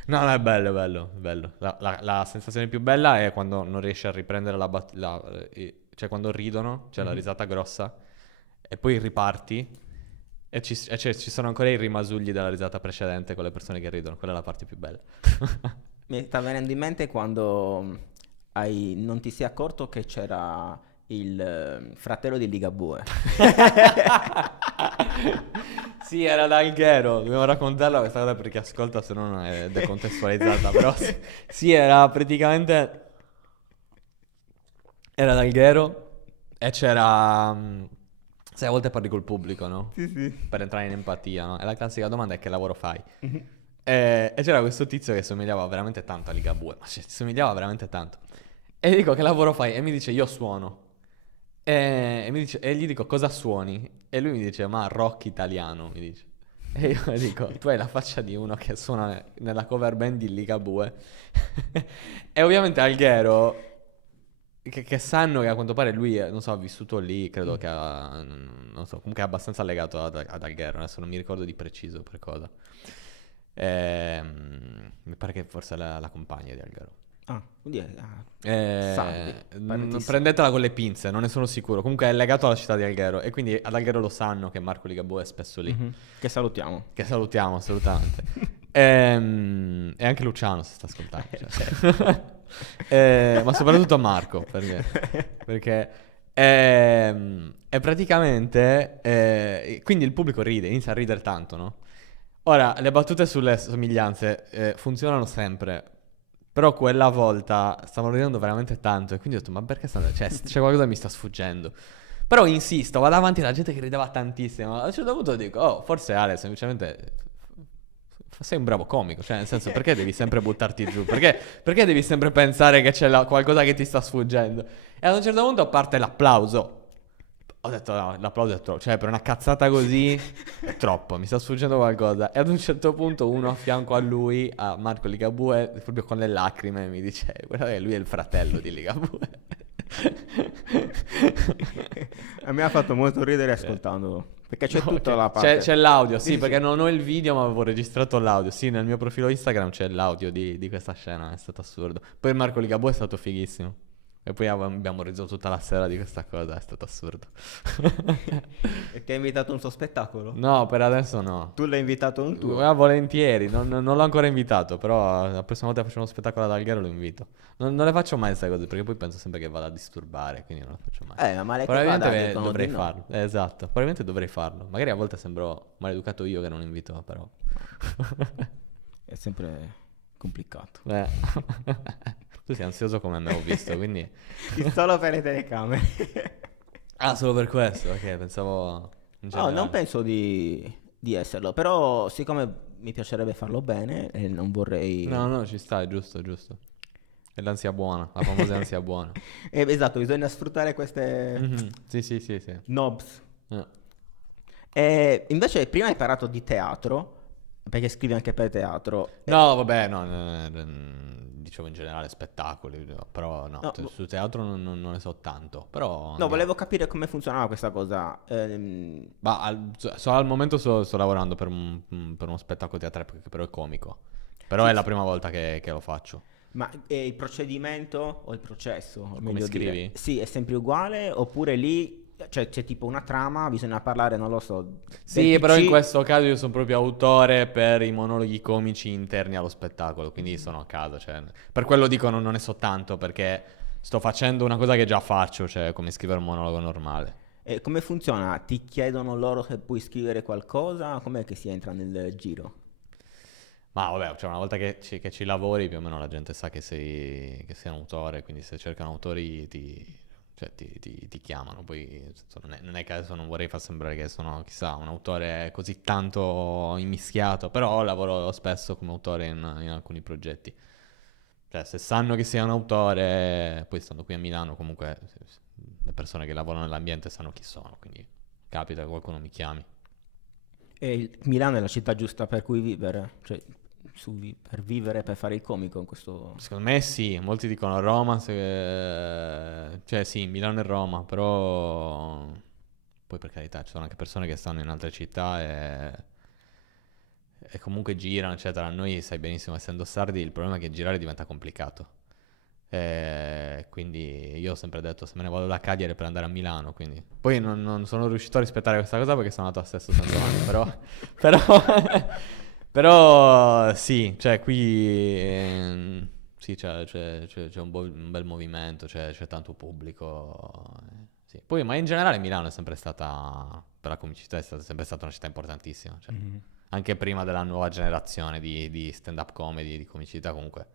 No, è bello. La sensazione più bella è quando non riesci a riprendere cioè quando ridono, cioè la risata grossa, e poi riparti e ci sono ancora i rimasugli della risata precedente con le persone che ridono. Quella è la parte più bella. Mi sta venendo in mente quando non ti sei accorto che c'era il fratello di Ligabue. Sì, era d'Alghero. Dobbiamo raccontarla questa cosa per chi ascolta, se no non è decontestualizzata. Però sì, era praticamente... Era d'Alghero e c'era... Sai, a volte parli col pubblico, no? Sì. Per entrare in empatia, no? E la classica domanda è che lavoro fai? E c'era questo tizio che somigliava veramente tanto a Ligabue, ma somigliava veramente tanto. E gli dico che lavoro fai? E mi dice io suono. E gli dico cosa suoni? E lui mi dice ma rock italiano, mi dice. E io gli dico tu hai la faccia di uno che suona nella cover band di Ligabue. E ovviamente Alghero, che sanno che a quanto pare lui, non so, ha vissuto lì, credo che non so, comunque è abbastanza legato ad Alghero, adesso non mi ricordo di preciso per cosa. Mi pare che forse la compagna di Alghero. Ah, quindi Prendetela con le pinze, non ne sono sicuro. Comunque è legato alla città di Alghero e quindi ad Alghero lo sanno che Marco Ligabue è spesso lì. Che salutiamo. Che salutiamo assolutamente. E anche Luciano si sta ascoltando. Ma soprattutto Marco, perché e praticamente quindi il pubblico ride, inizia a ridere tanto, no? Ora, le battute sulle somiglianze funzionano sempre, però quella volta stavano ridendo veramente tanto e quindi ho detto, ma perché cioè, c'è qualcosa che mi sta sfuggendo. Però insisto, vado avanti, la gente che rideva tantissimo. A un certo punto dico, oh, forse Ale, semplicemente sei un bravo comico, cioè nel senso, perché devi sempre buttarti giù? Perché devi sempre pensare che c'è qualcosa che ti sta sfuggendo? E ad un certo punto parte l'applauso. Ho detto no, l'applauso è troppo, cioè per una cazzata così è troppo, mi sta sfuggendo qualcosa. E ad un certo punto uno a fianco a lui, a Marco Ligabue, proprio con le lacrime, mi dice, guarda che lui è il fratello di Ligabue. A me ha fatto molto ridere ascoltandolo, perché c'è tutta la parte... C'è l'audio, sì, perché non ho il video ma avevo registrato l'audio. Sì, nel mio profilo Instagram c'è l'audio di questa scena, è stato assurdo. Poi Marco Ligabue è stato fighissimo. E poi abbiamo riso tutta la sera di questa cosa, è stato assurdo. E ti ha invitato a un suo spettacolo? No, per adesso no. Tu l'hai invitato a un tuo? Volentieri, non l'ho ancora invitato, però la prossima volta che faccio uno spettacolo ad Alghero lo invito. Non le faccio mai queste cose, perché poi penso sempre che vada a disturbare, quindi non lo faccio mai. Ma male che probabilmente vada, dovrei farlo, esatto, probabilmente dovrei farlo. Magari a volte sembro maleducato io che non invito, però... È sempre complicato. Tu sei ansioso come me ho visto, quindi... Solo per le telecamere. Ah, solo per questo? Ok, pensavo... No, non penso di esserlo, però siccome mi piacerebbe farlo bene e non vorrei... No, ci sta, è giusto, è giusto. È l'ansia buona, la famosa ansia buona. Esatto, bisogna sfruttare queste Mhm. Sì. knobs. Eh. E invece prima hai parlato di teatro, perché scrivi anche per teatro. No, vabbè, no, dicevo in generale spettacoli, però no, No, su teatro non ne so tanto, però no, andiamo. volevo capire come funzionava questa cosa. Ma al momento sto lavorando per uno spettacolo teatrale che però è comico, però Sì, è la sì. prima volta che lo faccio. Ma il procedimento o il processo, o Come meglio dire, scrivi? sì, è sempre uguale oppure lì c'è tipo una trama, bisogna parlare, non lo so, del Sì, però in PC. questo caso io sono proprio autore per i monologhi comici interni allo spettacolo, quindi sono a casa, cioè, per quello dico non ne so tanto, perché sto facendo una cosa che già faccio, cioè come scrivere un monologo normale. E come funziona? Ti chiedono loro se puoi scrivere qualcosa? Com'è che si entra nel giro? Ma vabbè, cioè una volta che ci lavori più o meno la gente sa che sei un autore, quindi se cercano autori ti chiamano. Poi non è che adesso non vorrei far sembrare che sono, chissà, un autore così tanto immischiato, però lavoro spesso come autore in alcuni progetti. Cioè se sanno che sei un autore, poi stando qui a Milano comunque le persone che lavorano nell'ambiente sanno chi sono, quindi capita che qualcuno mi chiami. E Milano è la città giusta per cui vivere, cioè per vivere, per fare il comico in questo... Secondo me sì, molti dicono Roma, cioè sì, Milano e Roma, però poi per carità ci sono anche persone che stanno in altre città e comunque girano, eccetera. Noi sai benissimo, essendo sardi, il problema è che girare diventa complicato. Quindi io ho sempre detto se me ne vado da Cagliari per andare a Milano, quindi poi non sono riuscito a rispettare questa cosa perché sono andato a Sesto San Giovanni, però però sì, cioè qui sì, c'è un bel movimento, c'è tanto pubblico. Sì. Poi, ma in generale Milano è sempre stata, per la comicità, sempre stata una città importantissima. Cioè, Mhm. anche prima della nuova generazione di stand-up comedy, di comicità, comunque,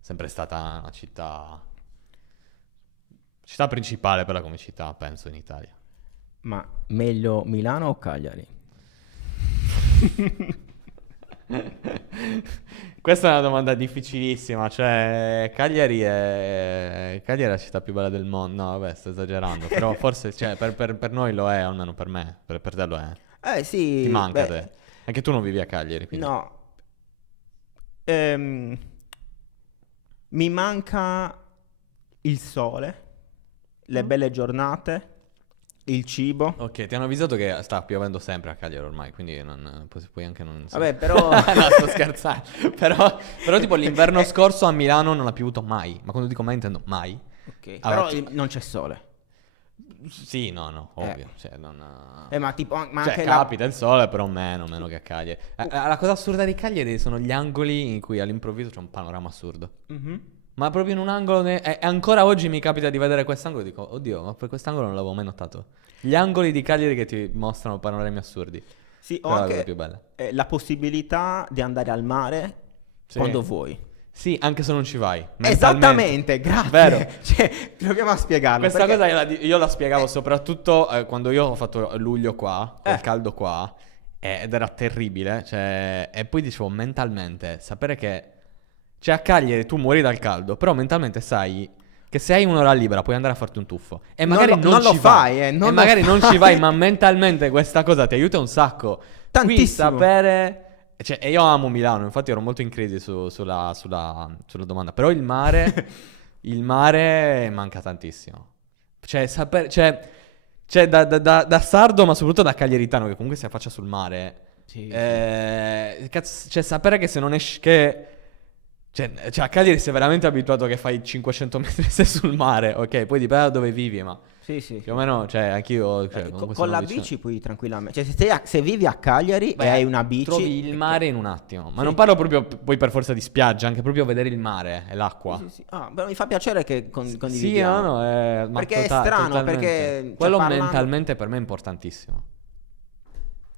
sempre stata una città principale per la comicità, penso, in Italia. Ma meglio Milano o Cagliari? Questa è una domanda difficilissima, cioè Cagliari è la città più bella del mondo, no vabbè sto esagerando, però forse cioè, per noi lo è, almeno per me, per te lo è. Ti Sì, manca beh, te, anche tu non vivi a Cagliari, quindi no. Ehm, Mi manca il sole, le belle giornate, il cibo. ok, ti hanno avvisato che sta piovendo sempre a Cagliari ormai, quindi puoi anche non... Vabbè, però... No, sto scherzando, però tipo l'inverno Eh, scorso a Milano non ha piovuto mai, ma quando dico mai intendo mai. ok, Allora, però non c'è sole. sì, no, Eh, ovvio, cioè non... ma tipo, ma Cioè, anche la... capita il sole, però meno che a Cagliari. La cosa assurda di Cagliari sono gli angoli in cui all'improvviso c'è un panorama assurdo. Mhm. Ma proprio in un angolo. E ancora oggi mi capita di vedere quest'angolo e dico, oddio, ma per quest'angolo non l'avevo mai notato. Gli angoli di Cagliari che ti mostrano panorami assurdi. Sì, ho Quella è la cosa più anche bella. la possibilità di andare al mare Sì. quando vuoi. Sì, anche se non ci vai. Mentalmente. Esattamente, grazie. Vero. Cioè, proviamo a spiegarlo. Questa perché- cosa io la spiegavo soprattutto quando io ho fatto luglio qua, col caldo qua, ed era terribile. Cioè, e poi dicevo mentalmente, sapere che cioè a Cagliari tu muori dal caldo, però mentalmente sai che se hai un'ora libera puoi andare a farti un tuffo. E magari non non lo ci vai. fai, E non lo magari non ci fai. vai, ma mentalmente questa cosa ti aiuta un sacco. Qui Tantissimo. sapere... Cioè, e io amo Milano, infatti ero molto in crisi sulla domanda. Però il mare manca tantissimo. Cioè, da sardo, ma soprattutto da cagliaritano, che comunque si affaccia sul mare. Sì, Cioè, sapere che se non esci Cioè, a Cagliari sei veramente abituato che fai 500 metri sei sul mare, ok? Poi dipende da dove vivi, ma sì. più o meno, cioè, anch'io... Cioè, comunque Con sono la vicino. bici puoi tranquillamente. Cioè, se vivi a Cagliari Beh, e hai una bici. trovi il mare in un attimo. Ma Sì. non parlo proprio poi per forza di spiaggia, anche proprio vedere il mare e l'acqua. Sì. Ah, però mi fa piacere che Sì, condividiamo. no, ma Perché è strano, totalmente. perché, cioè, Quello parlando- mentalmente per me è importantissimo.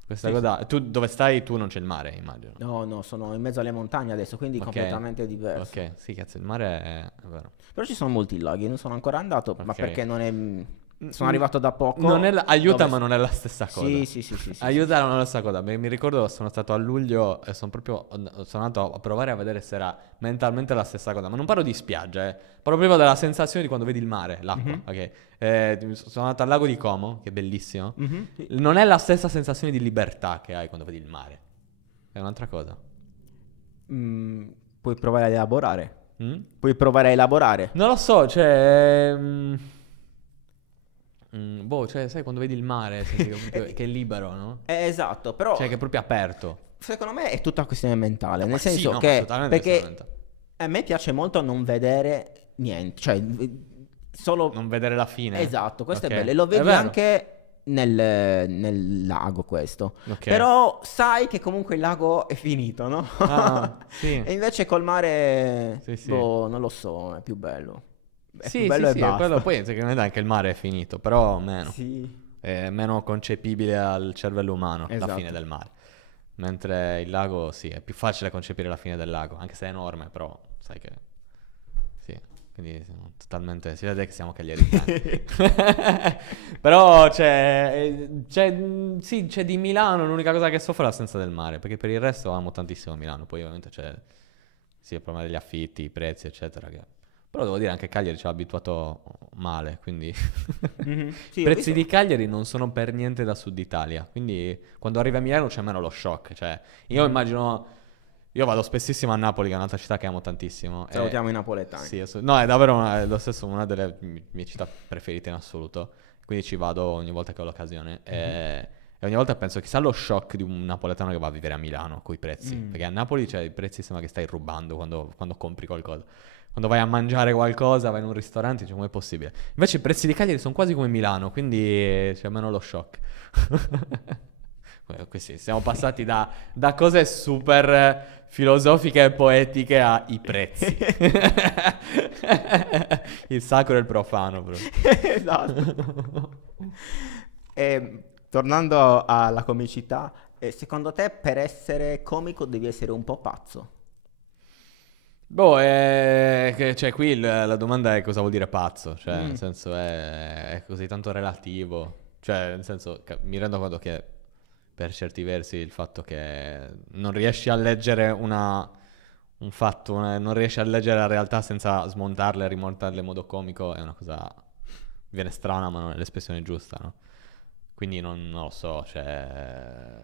Questa Sì, cosa... Tu dove stai? Tu non c'è il mare, immagino. No, sono in mezzo alle montagne adesso, quindi Ok. completamente diverso. Ok, sì, cazzo, il mare è vero. Però ci sono molti laghi, non sono ancora andato, ma Ok. perché non è... sono arrivato da poco. Aiuta, dove- ma non è la stessa cosa. Sì. Aiuta, non è la stessa cosa. Mi ricordo, sono stato a luglio e sono andato a provare a vedere se era mentalmente la stessa cosa. Ma non parlo di spiaggia, parlo proprio della sensazione di quando vedi il mare, l'acqua. Mhm. Ok. Sono andato al lago di Como, che è bellissimo. Sì. Non è la stessa sensazione di libertà che hai quando vedi il mare. È un'altra cosa. Mm, puoi provare a elaborare. Mm? Puoi provare a elaborare. Non lo so, cioè... boh, cioè, sai quando vedi il mare, senti che è libero, no? Esatto, però Cioè, che è proprio aperto. secondo me è tutta questione mentale. Nel Ma sì, senso no, ma che assolutamente perché assolutamente. a me piace molto non vedere niente, cioè solo Non vedere la fine. esatto, questo Ok. è bello. E lo È vedi vero. anche nel lago questo. Ok. Però sai che comunque il lago è finito, no? Ah, sì. E invece col mare, Sì, sì. boh, non lo so, è più bello. È Sì, più bello sì, e sì, basta. quello poi secondo me anche il mare è finito, però meno. Sì, È meno concepibile al cervello umano la esatto. fine del mare. Mentre il lago, sì, è più facile concepire la fine del lago, anche se è enorme, però sai che... Sì, quindi siamo totalmente... Si vede che siamo cagliaritani. Però sì, c'è di Milano, l'unica cosa che soffro è l'assenza del mare, perché per il resto amo tantissimo Milano, poi ovviamente c'è sì, il problema degli affitti, i prezzi, eccetera, però devo dire anche Cagliari ci ha abituato male, quindi Mhm. i Sì, ho prezzi visto. di Cagliari non sono per niente da Sud Italia, quindi quando arrivi a Milano c'è meno lo shock, cioè io Mhm. immagino, io vado spessissimo a Napoli, che è un'altra città che amo tantissimo. Salutiamo i napoletani. Sì, no, è davvero è lo stesso una delle mie città preferite in assoluto, quindi ci vado ogni volta che ho l'occasione e ogni volta penso chissà lo shock di un napoletano che va a vivere a Milano coi prezzi, Mm. perché a Napoli i prezzi sembra che stai rubando quando compri qualcosa. Quando vai a mangiare qualcosa, vai in un ristorante, dici, come è possibile? Invece i prezzi di Cagliari sono quasi come Milano, quindi c'è meno lo shock. Questi, siamo passati da cose super filosofiche e poetiche ai prezzi. Il sacro e il profano, bro. Esatto. Tornando alla comicità, secondo te per essere comico devi essere un po' pazzo? Boh, cioè qui la domanda è cosa vuol dire pazzo, cioè nel Mm. senso è così tanto relativo, cioè nel senso mi rendo conto che per certi versi il fatto che non riesci a leggere un fatto, non riesci a leggere la realtà senza smontarla e rimontarla in modo comico è una cosa, viene strana ma non è l'espressione giusta, no? Quindi non lo so, cioè...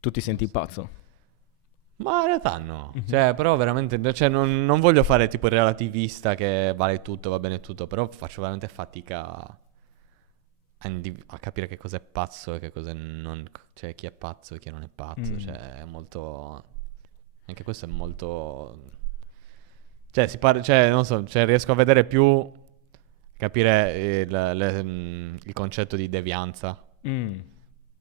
Tu ti senti pazzo? Ma in realtà no, Mhm. cioè però veramente, cioè non voglio fare tipo il relativista che vale tutto, va bene tutto, però faccio veramente fatica a capire che cos'è pazzo e che cos'è non, cioè chi è pazzo e chi non è pazzo, Mm. cioè è molto, anche questo è molto, cioè si parla, cioè non so, cioè riesco a vedere più, capire il concetto di devianza. Mm.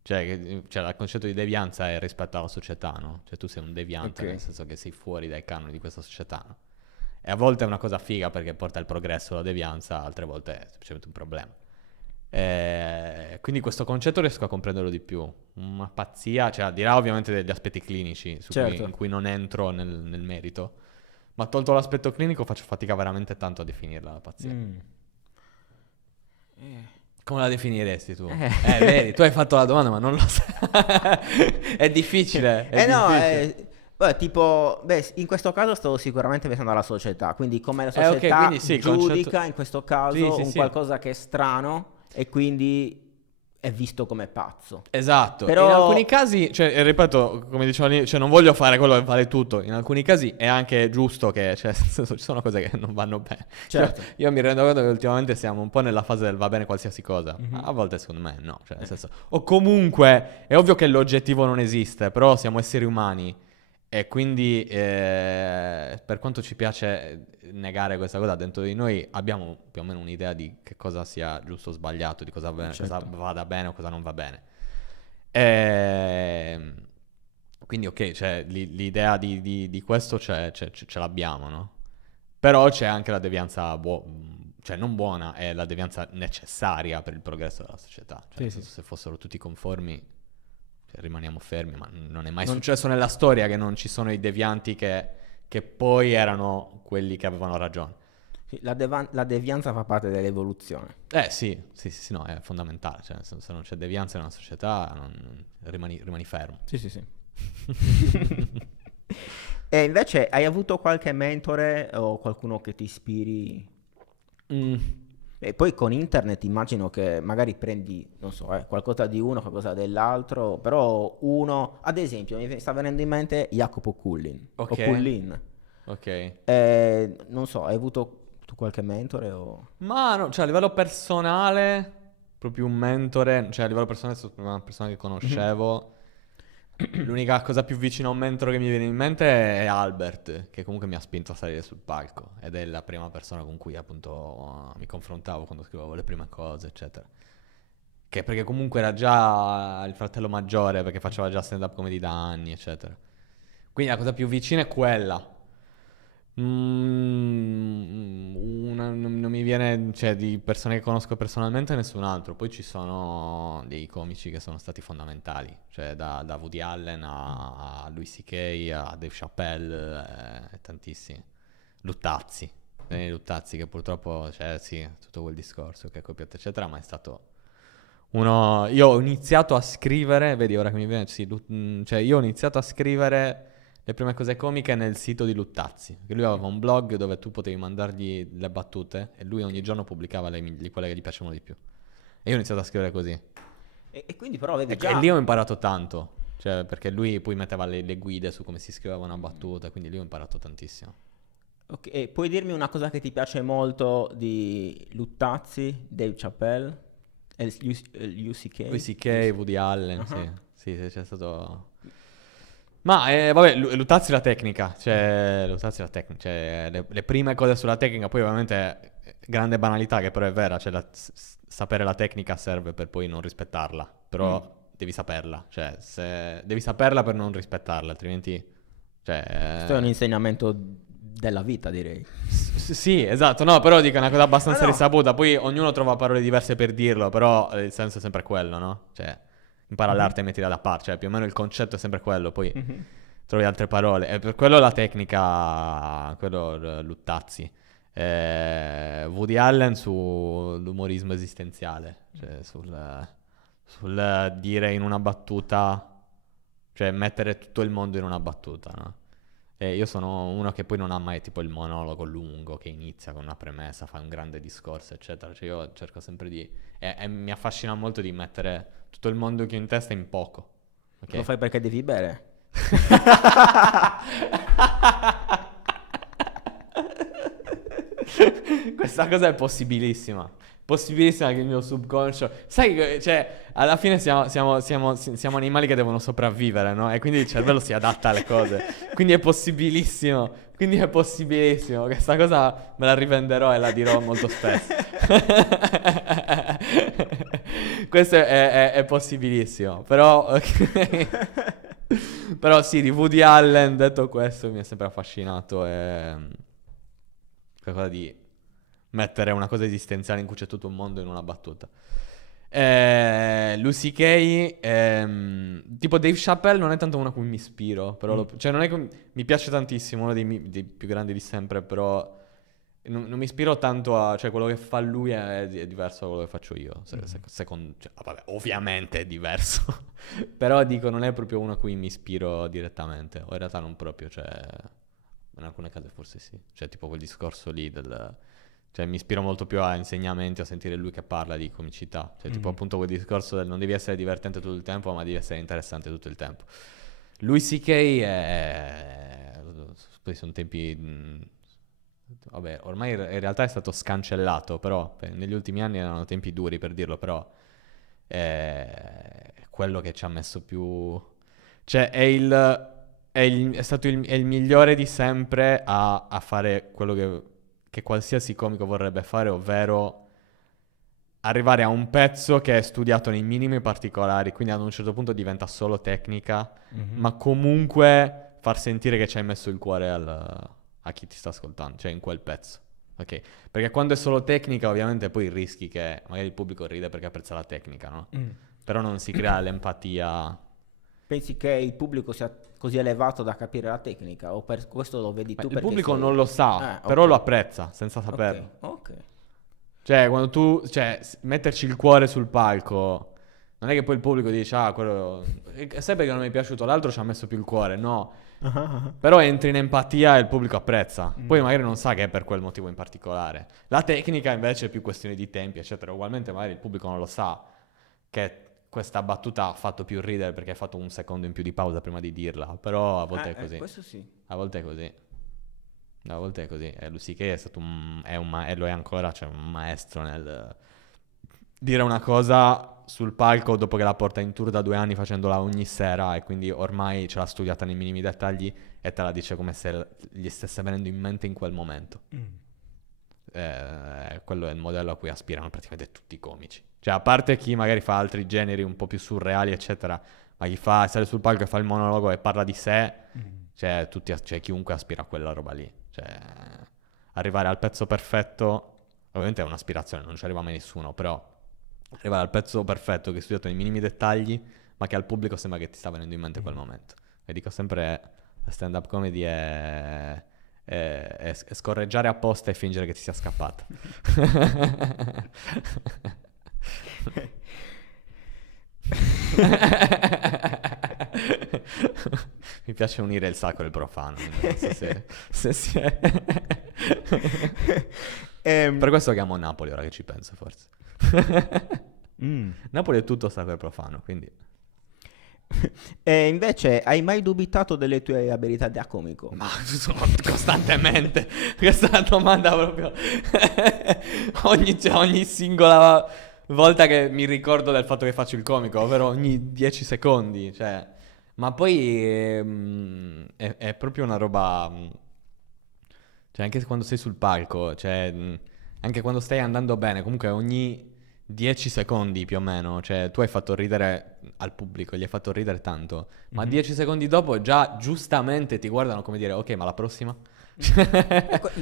Cioè, il concetto di devianza è rispetto alla società, no? Cioè tu sei un deviante, Ok. nel senso che sei fuori dai canoni di questa società, no? E a volte è una cosa figa perché porta il progresso alla devianza, altre volte è semplicemente un problema. Quindi questo concetto riesco a comprenderlo di più. Una pazzia, cioè al di là ovviamente degli aspetti clinici Certo. in cui non entro nel merito, ma tolto l'aspetto clinico faccio fatica veramente tanto a definirla la pazzia. Mm. Come la definiresti tu? Eh. Vedi, tu hai fatto la domanda, ma non lo sai. È difficile. È No, difficile. beh, tipo, beh, in questo caso sto sicuramente pensando alla società, quindi come la Ok, società quindi sì, il concetto... giudica in questo caso Sì, sì, un sì. qualcosa che è strano e quindi è visto come pazzo. Esatto. Però- In alcuni casi, cioè, ripeto, come dicevo all'inizio, cioè, non voglio fare quello che vale tutto. In alcuni casi è anche giusto che, cioè, nel senso, ci sono cose che non vanno bene. Certo. Cioè, io mi rendo conto che ultimamente siamo un po' nella fase del va bene qualsiasi cosa. Mhm. A volte, secondo me, no. Cioè, nel senso, o comunque, è ovvio che l'oggettivo non esiste, però siamo esseri umani. E quindi, per quanto ci piace negare questa cosa, dentro di noi abbiamo più o meno un'idea di che cosa sia giusto o sbagliato, di cosa, cosa Certo. vada bene o cosa non va bene. Quindi, ok, cioè, l'idea di questo ce l'abbiamo, no? Però c'è anche la devianza cioè non buona, è la devianza necessaria per il progresso della società. Cioè, Sì, nel sì. senso, se fossero tutti conformi, cioè, rimaniamo fermi, ma non è mai Non- successo nella storia che non ci sono i devianti che poi erano quelli che avevano ragione. Sì, la devianza fa parte dell'evoluzione. Sì, no, è fondamentale. Cioè, se non c'è devianza in una società, rimani fermo. Sì, sì, sì. E invece hai avuto qualche mentore o qualcuno che ti ispiri? Mm. E poi con internet immagino che magari prendi, non so, qualcosa di uno, qualcosa dell'altro, però uno, ad esempio, mi sta venendo in mente Jacopo Kullin, o Ok, Kullin. ok. Non so, hai avuto tu qualche mentore o... Ma no, cioè a livello personale, proprio un mentore, cioè a livello personale sono una persona che Mhm. conoscevo. L'unica cosa più vicina a un mentore che mi viene in mente è Albert, che comunque mi ha spinto a salire sul palco ed è la prima persona con cui appunto mi confrontavo quando scrivevo le prime cose, eccetera. Che perché comunque era già il fratello maggiore, perché faceva già stand-up comedy da anni, eccetera. Quindi la cosa più vicina è quella. Non mi viene, cioè, di persone che conosco personalmente nessun altro. Poi ci sono dei comici che sono stati fondamentali, cioè da Woody Allen a Louis C.K. a Dave Chappelle, tantissimi. Luttazzi, Luttazzi che purtroppo, cioè sì, tutto quel discorso che è copiato eccetera, ma è stato uno... Io ho iniziato a scrivere, vedi ora che mi viene, sì, cioè io ho iniziato a scrivere le prime cose comiche nel sito di Luttazzi, perché lui aveva un blog dove tu potevi mandargli le battute e lui ogni giorno pubblicava quelle che gli piacevano di più. E io ho iniziato a scrivere così. E quindi però avevi E lì già... ho imparato tanto, cioè perché lui poi metteva le guide su come si scriveva una battuta, quindi lì ho imparato tantissimo. Ok, e puoi dirmi una cosa che ti piace molto di Luttazzi, Dave Chappelle, e il Poi UCK? CK, Woody Allen, sì, Ah, sì, c'è stato... Ma vabbè, Luttazzi la tecnica, cioè, Luttazzi la tecnica, cioè, le prime cose sulla tecnica, poi ovviamente grande banalità che però è vera, cioè sapere la tecnica serve per poi non rispettarla, mm. però devi saperla, cioè devi saperla per non rispettarla, altrimenti, Questo è un cioè... insegnamento della vita, direi. Sì, esatto, no, però dico è una cosa Ah abbastanza no. risaputa, poi ognuno trova parole diverse per dirlo, però il senso è sempre quello, no? Cioè, impara Mhm, l'arte e mettila da parte, cioè più o meno il concetto è sempre quello, poi mhm. trovi altre parole. E per quello la tecnica, quello Luttazzi. Woody Allen sull'umorismo esistenziale, cioè sul dire in una battuta, cioè mettere tutto il mondo in una battuta, no? E io sono uno che poi non ha mai tipo il monologo lungo che inizia con una premessa, fa un grande discorso, eccetera. Cioè io cerco sempre di... E mi affascina molto di mettere tutto il mondo che ho in testa in poco, Lo ok? fai perché devi bere. Questa cosa è possibilissima. Possibilissima che il mio subconscio. Sai, cioè, alla fine siamo animali che devono sopravvivere, no? E quindi il cervello si adatta alle cose. Quindi è possibilissimo. Quindi è possibilissimo. Questa cosa me la rivenderò e la dirò molto spesso. Questo è possibilissimo. Però, ok. Però sì, di Woody Allen, detto questo, mi è sempre affascinato. Qualcosa di mettere una cosa esistenziale in cui c'è tutto un mondo in una battuta. Lucy Kay, tipo Dave Chappelle non è tanto uno a cui mi ispiro, però Mm. cioè non è che mi piace tantissimo, uno dei più grandi di sempre, però non mi ispiro tanto a, cioè quello che fa lui è diverso da quello che faccio io, Mhm. cioè, vabbè, ovviamente è diverso, però dico non è proprio uno a cui mi ispiro direttamente, o in realtà non proprio, cioè in alcune case forse sì, cioè tipo quel discorso lì del... Cioè, mi ispiro molto più a insegnamenti, a sentire lui che parla di comicità. Cioè, tipo Mhm. appunto quel discorso del non devi essere divertente tutto il tempo, ma devi essere interessante tutto il tempo. Lui C.K. è... Poi sono tempi... Vabbè, ormai in realtà è stato scancellato, però negli ultimi anni erano tempi duri per dirlo, però è quello che ci ha messo più... Cioè, è stato è il migliore di sempre a fare quello che qualsiasi comico vorrebbe fare, ovvero arrivare a un pezzo che è studiato nei minimi particolari, quindi ad un certo punto diventa solo tecnica, Mhm. ma comunque far sentire che ci hai messo il cuore a chi ti sta ascoltando, cioè in quel pezzo. Ok? Perché quando è solo tecnica, ovviamente poi rischi che magari il pubblico ride perché apprezza la tecnica, no? Mm. Però non si crea l'empatia. Pensi che il pubblico sia così elevato da capire la tecnica? O per questo lo vedi Ma tu il perché pubblico sei... non lo sa, Ok. però lo apprezza senza saperlo. Ok. Cioè, quando tu, cioè, metterci il cuore sul palco, non è che poi il pubblico dice, ah, quello... Sai perché non mi è piaciuto? L'altro ci ha messo più il cuore, no. Però entri in empatia e il pubblico apprezza. Poi magari non sa che è per quel motivo in particolare. La tecnica invece è più questione di tempi, eccetera. Ugualmente magari il pubblico non lo sa che questa battuta ha fatto più ridere perché hai fatto un secondo in più di pausa prima di dirla. Però a volte è così. Questo sì. A volte è così. A volte è così. E Lucy Kay è stato e lo è ancora, cioè un maestro nel dire una cosa sul palco dopo che la porta in tour da 2 anni facendola ogni sera e quindi ormai ce l'ha studiata nei minimi dettagli e te la dice come se gli stesse venendo in mente in quel momento. Quello è il modello a cui aspirano praticamente tutti i comici. Cioè, a parte chi magari fa altri generi un po' più surreali, eccetera, ma chi sale sul palco e fa il monologo e parla di sé, cioè, cioè chiunque aspira a quella roba lì. Cioè, arrivare al pezzo perfetto, ovviamente è un'aspirazione, non ci arriva mai nessuno, però arrivare al pezzo perfetto che è studiato nei minimi dettagli, ma che al pubblico sembra che ti sta venendo in mente quel momento. E dico sempre, la stand-up comedy è scorreggiare apposta e fingere che ti sia scappata. Mi piace unire il sacro e il profano. Non so se si è... Per questo chiamo Napoli, ora che ci penso, forse. Napoli è tutto sacro e profano, quindi... E invece, hai mai dubitato delle tue abilità da comico? Ma costantemente, questa è una domanda proprio ogni singola volta che mi ricordo del fatto che faccio il comico, ovvero ogni 10 secondi, cioè, ma poi è proprio una roba, cioè anche quando sei sul palco, cioè anche quando stai andando bene, comunque ogni 10 secondi più o meno, cioè tu hai fatto ridere al pubblico, gli hai fatto ridere tanto, ma 10 secondi dopo già giustamente ti guardano come dire ok, ma la prossima?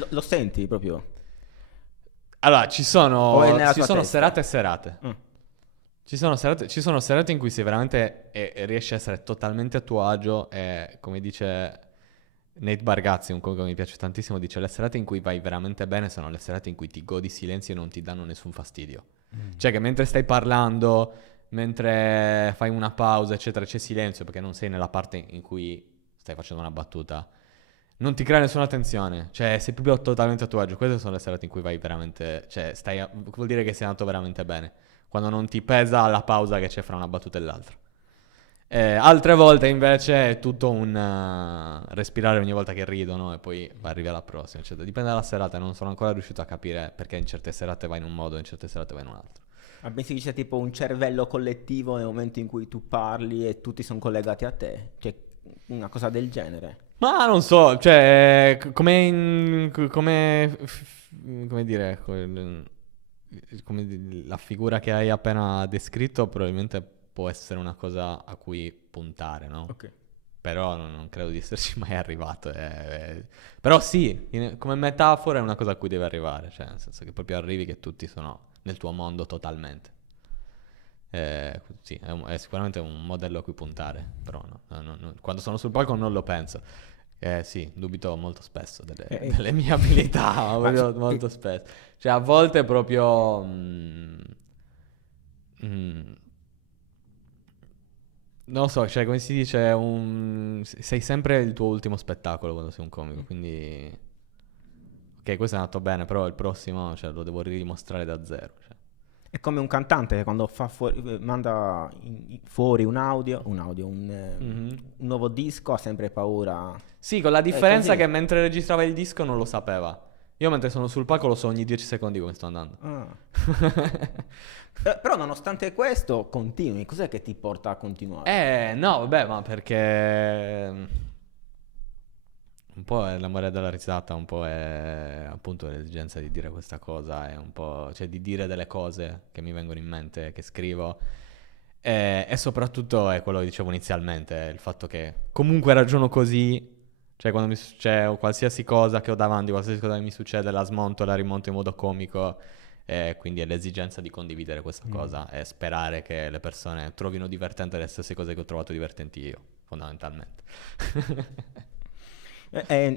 Lo senti proprio? Allora, O è nella ci tua sono testa? serate e serate. Ci sono serate in cui sei veramente e riesci a essere totalmente a tuo agio e come dice Nate Bargatze, un comico che mi piace tantissimo, dice le serate in cui vai veramente bene sono le serate in cui ti godi silenzio e non ti danno nessun fastidio. Cioè che mentre stai parlando, mentre fai una pausa, eccetera, c'è silenzio perché non sei nella parte in cui stai facendo una battuta. Non ti crea nessuna tensione, cioè sei proprio totalmente a tuo agio. Queste sono le serate in cui vai veramente, cioè vuol dire che sei andato veramente bene. Quando non ti pesa la pausa che c'è fra una battuta e l'altra. Altre volte invece è tutto un respirare ogni volta che ridono e poi arrivi alla prossima, eccetera. Dipende dalla serata, non sono ancora riuscito a capire perché in certe serate vai in un modo e in certe serate vai in un altro. Ma pensi che sia tipo un cervello collettivo nel momento in cui tu parli e tutti sono collegati a te? Cioè, una cosa del genere? Ma non so, cioè, come dire, la figura che hai appena descritto probabilmente può essere una cosa a cui puntare, no? Ok. Però non credo di esserci mai arrivato. Però sì, come metafora è una cosa a cui deve arrivare, cioè nel senso che proprio arrivi che tutti sono nel tuo mondo totalmente. Sì, è sicuramente un modello a cui puntare, però quando sono sul palco non lo penso. Sì, dubito molto spesso delle mie abilità, proprio molto spesso. Cioè a volte proprio... non lo so, cioè come si dice, sei sempre il tuo ultimo spettacolo quando sei un comico, quindi... Ok, questo è andato bene, però il prossimo, cioè, lo devo ridimostrare da zero. Cioè. È come un cantante che quando manda fuori un nuovo disco ha sempre paura. Sì, con la differenza così. che mentre registrava il disco non lo sapeva. Io mentre sono sul palco lo so ogni 10 secondi come sto andando. Ah. Però nonostante questo continui, cos'è che ti porta a continuare? No, vabbè, ma perché... Un po' è l'amore della risata, un po' è appunto l'esigenza di dire questa cosa, è un po', cioè di dire delle cose che mi vengono in mente, che scrivo. E soprattutto è quello che dicevo inizialmente, il fatto che comunque ragiono così, cioè quando qualsiasi cosa che ho davanti, qualsiasi cosa che mi succede, la smonto, la rimonto in modo comico. e quindi è l'esigenza di condividere questa cosa e sperare che le persone trovino divertente le stesse cose che ho trovato divertenti io, fondamentalmente.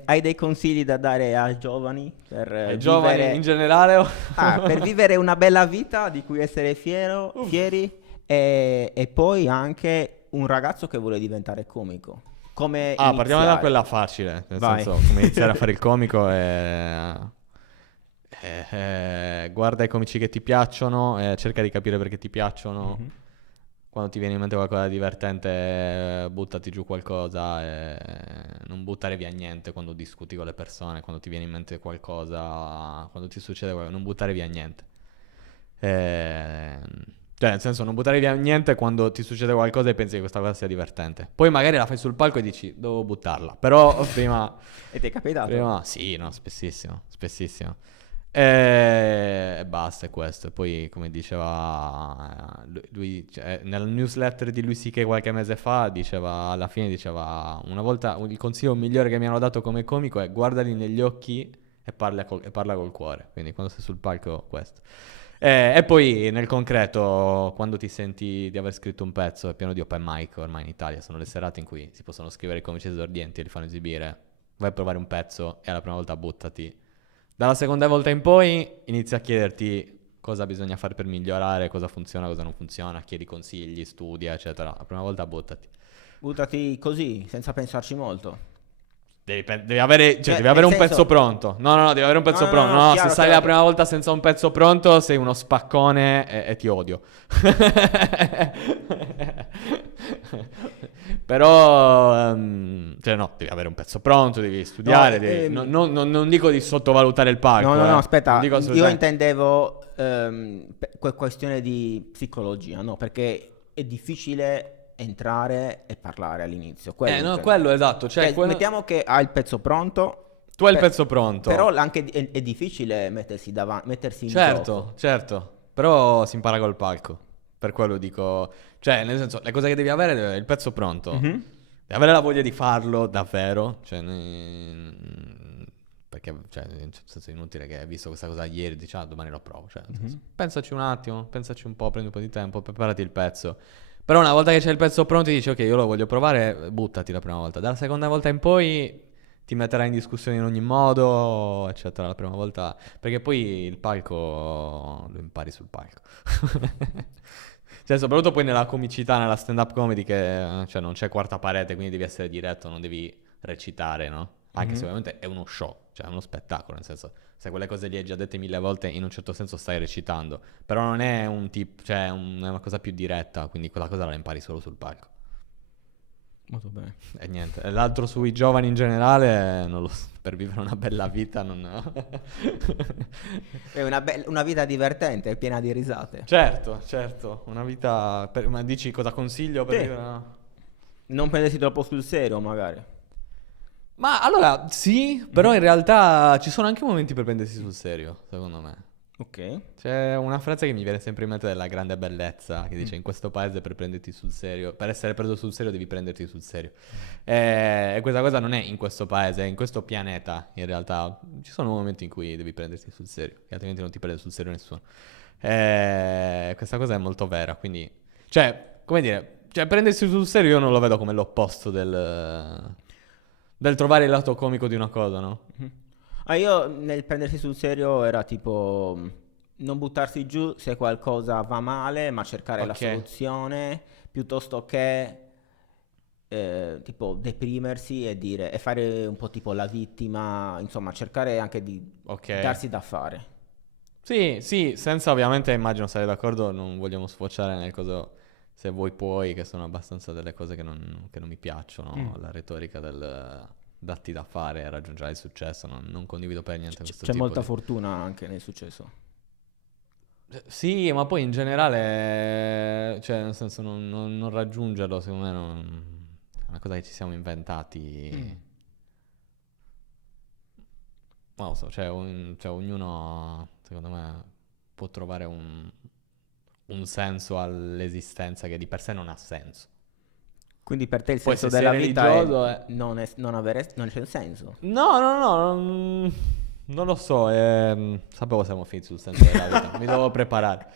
Hai dei consigli da dare ai giovani per Ai giovani in generale? per vivere una bella vita di cui essere fieri e poi anche un ragazzo che vuole diventare comico? Come Partiamo da iniziare? quella facile, nel Vai. senso, come iniziare a fare il comico guarda i comici che ti piacciono, cerca di capire perché ti piacciono. Mhm. Quando ti viene in mente qualcosa di divertente, buttati giù qualcosa e non buttare via niente quando discuti con le persone, quando ti viene in mente qualcosa, quando ti succede qualcosa, non buttare via niente. Cioè, nel senso, non buttare via niente quando ti succede qualcosa e pensi che questa cosa sia divertente. Poi magari la fai sul palco e dici, devo buttarla. Però prima... E ti è capitato? Prima, sì, no, spessissimo, spessissimo. E basta, è questo. E poi, come diceva lui, cioè, nel newsletter di lui C.K. qualche mese fa, diceva, alla fine diceva, una volta, il consiglio migliore che mi hanno dato come comico è guardali negli occhi e parla col cuore. Quindi quando sei sul palco, questo. E poi nel concreto, quando ti senti di aver scritto un pezzo, è pieno di open mic ormai in Italia, sono le serate in cui si possono scrivere i comici esordienti e li fanno esibire. Vai a provare un pezzo e alla prima volta buttati. Dalla seconda volta in poi inizi a chiederti cosa bisogna fare per migliorare, cosa funziona, cosa non funziona, chiedi consigli, studia, eccetera. La prima volta buttati. Buttati così, senza pensarci molto. Devi avere, Cioè, devi avere nel un senso... pezzo pronto. No, devi avere un pezzo pronto. No, chiaro, se sai la chiaro. prima volta senza un pezzo pronto, sei uno spaccone e ti odio. Però, cioè no, devi avere un pezzo pronto, devi studiare. Non dico di sottovalutare il palco. No, Non aspetta, dico io assolutamente. intendevo questione di psicologia, no? Perché è difficile entrare e parlare all'inizio. Quello No, intendo. quello esatto. Cioè, Mettiamo che hai il pezzo pronto, tu hai il pezzo pronto. però anche è difficile mettersi in Certo, gioco. certo. Però si impara col palco. Per quello dico. Cioè, nel senso, le cose che devi avere è il pezzo pronto. Mhm. Devi avere la voglia di farlo davvero. Cioè, perché, cioè, nel senso, è inutile che hai visto questa cosa ieri, dici, domani lo provo. Cioè, nel senso, pensaci un attimo, pensaci un po', prendi un po' di tempo, preparati il pezzo. Però una volta che c'è il pezzo pronto, dici, ok, io lo voglio provare, buttati la prima volta. Dalla seconda volta in poi ti metterai in discussione in ogni modo, eccetera. La prima volta, perché poi il palco lo impari sul palco. Cioè, soprattutto poi nella comicità, nella stand-up comedy, che cioè, non c'è quarta parete, quindi devi essere diretto, non devi recitare, no? Anche se ovviamente è uno show, cioè è uno spettacolo, nel senso, se quelle cose lì hai già dette 1000 volte, in un certo senso stai recitando. Però non è un tip, cioè è una cosa più diretta, quindi quella cosa la impari solo sul palco. Molto bene. E niente. E l'altro sui giovani in generale, non lo so, per vivere una bella vita non... È una vita divertente, piena di risate. Certo, una vita... Ma dici cosa consiglio per Sì. vivere? Non prendersi troppo sul serio, magari. Ma allora, sì, però in realtà ci sono anche momenti per prendersi sul serio, secondo me. Ok. C'è una frase che mi viene sempre in mente della grande bellezza, che dice in questo paese per prenderti sul serio, per essere preso sul serio devi prenderti sul serio. E questa cosa non è in questo paese, è in questo pianeta, in realtà. Ci sono momenti in cui devi prenderti sul serio, che altrimenti non ti prende sul serio nessuno. Questa cosa è molto vera, quindi... Cioè, come dire, cioè prendersi sul serio io non lo vedo come l'opposto del trovare il lato comico di una cosa, no? Io nel prendersi sul serio era tipo non buttarsi giù se qualcosa va male, ma cercare la Ok. soluzione piuttosto che tipo deprimersi e fare un po' tipo la vittima, insomma, cercare anche di Ok. darsi da fare. Sì, senza ovviamente, immagino stare d'accordo, non vogliamo sfociare nel coso se vuoi puoi, che sono abbastanza delle cose che non mi piacciono, la retorica del datti da fare e raggiungerai il successo, non condivido per niente questo C'è tipo molta di... fortuna anche nel successo. Sì, ma poi in generale, cioè nel senso non raggiungerlo, secondo me è una cosa che ci siamo inventati. Non lo so, cioè, ognuno, secondo me, può trovare un senso all'esistenza che di per sé non ha senso. Quindi per te il Poi senso se sei della vita religioso è... non c'è senso. No, Non lo so, sapevo siamo finiti sul senso della vita, mi dovevo preparare.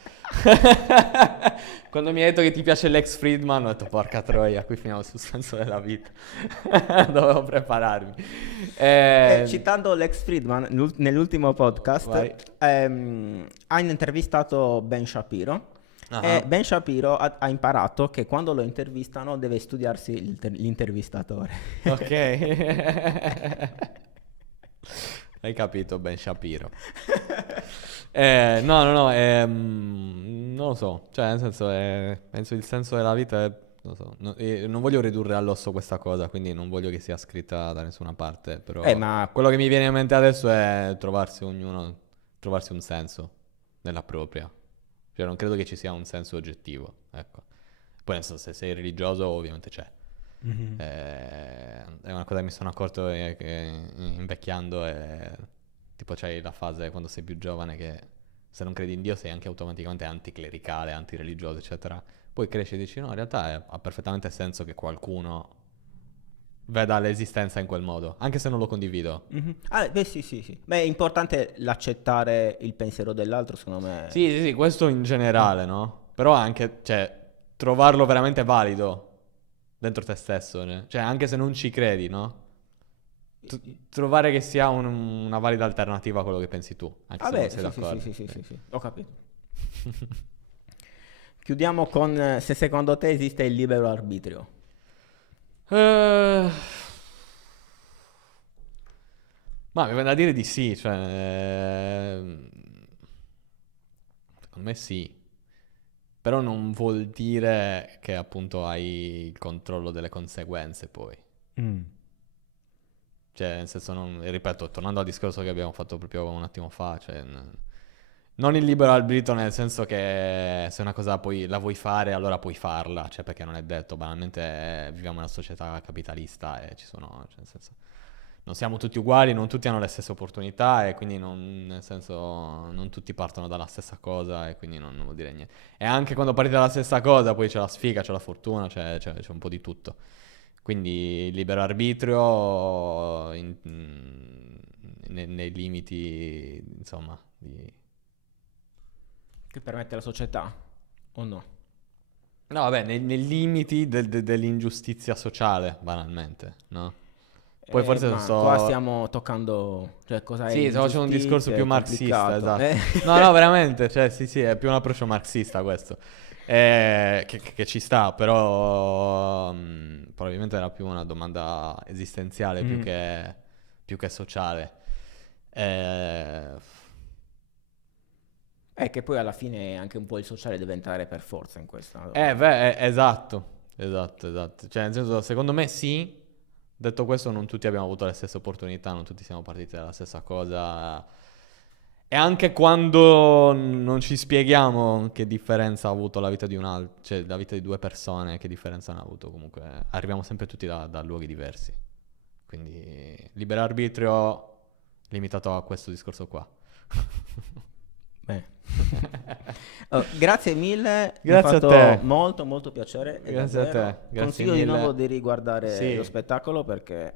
Quando mi hai detto che ti piace Lex Friedman, ho detto porca troia, qui finiamo sul senso della vita. Dovevo prepararmi. Citando Lex Friedman, nell'ultimo podcast, Vai. ha intervistato Ben Shapiro. Ah. E Ben Shapiro ha imparato che quando lo intervistano deve studiarsi l'intervistatore. Ok. Hai capito, Ben Shapiro. No, non lo so, cioè nel senso, penso il senso della vita è, non lo so, non voglio ridurre all'osso questa cosa, quindi non voglio che sia scritta da nessuna parte, però Ma quello che mi viene in mente adesso è trovarsi un senso nella propria, cioè non credo che ci sia un senso oggettivo, ecco. Poi nel senso, se sei religioso ovviamente c'è. È una cosa che mi sono accorto che invecchiando tipo c'hai la fase quando sei più giovane che se non credi in Dio sei anche automaticamente anticlericale, antireligioso, eccetera. Poi cresci e dici no, in realtà ha perfettamente senso che qualcuno veda l'esistenza in quel modo, anche se non lo condivido. beh, sì. Beh, è importante l'accettare il pensiero dell'altro, secondo me. Sì, questo in generale, no? Però anche, cioè, trovarlo veramente valido dentro te stesso, né? Cioè, anche se non ci credi, no? Trovare che sia una valida alternativa a quello che pensi tu, anche se non Vabbè, sei sì, d'accordo. sì, ho capito. Chiudiamo con se secondo te esiste il libero arbitrio. Eh, Ma mi viene da dire di sì, cioè, secondo me sì, però non vuol dire che appunto hai il controllo delle conseguenze poi. Cioè, nel senso, ripeto, tornando al discorso che abbiamo fatto proprio un attimo fa, cioè, non il libero arbitrio nel senso che se una cosa poi la vuoi fare, allora puoi farla, cioè perché non è detto, banalmente viviamo in una società capitalista e ci sono, cioè, nel senso, non siamo tutti uguali, non tutti hanno le stesse opportunità e quindi nel senso, non tutti partono dalla stessa cosa e quindi non vuol dire niente. E anche quando parti dalla stessa cosa, poi c'è la sfiga, c'è la fortuna, c'è un po' di tutto. Quindi libero arbitrio nei limiti, insomma, Che permette alla società o no? No, vabbè, nei limiti dell'ingiustizia sociale, banalmente, no? Poi forse Ma qua sto... stiamo toccando, cioè cosa è Sì, stavo facendo un discorso ingiustizia, più è marxista, complicato. esatto. No, veramente, cioè sì, è più un approccio marxista questo. Che ci sta, però probabilmente era più una domanda esistenziale Mm. più che sociale. Eh, È che poi alla fine anche un po' il sociale deve entrare per forza in questa. beh, esatto. Cioè, nel senso, secondo me sì. Detto questo, non tutti abbiamo avuto le stesse opportunità, non tutti siamo partiti dalla stessa cosa. E anche quando non ci spieghiamo che differenza ha avuto la vita di cioè la vita di due persone, che differenza hanno avuto, comunque arriviamo sempre tutti da luoghi diversi. Quindi libero arbitrio limitato a questo discorso qua. Beh. Oh, grazie mille, mi ha Grazie a fatto te. molto molto piacere e Grazie a davvero te, grazie consiglio di mille. nuovo di riguardare Sì. lo spettacolo perché...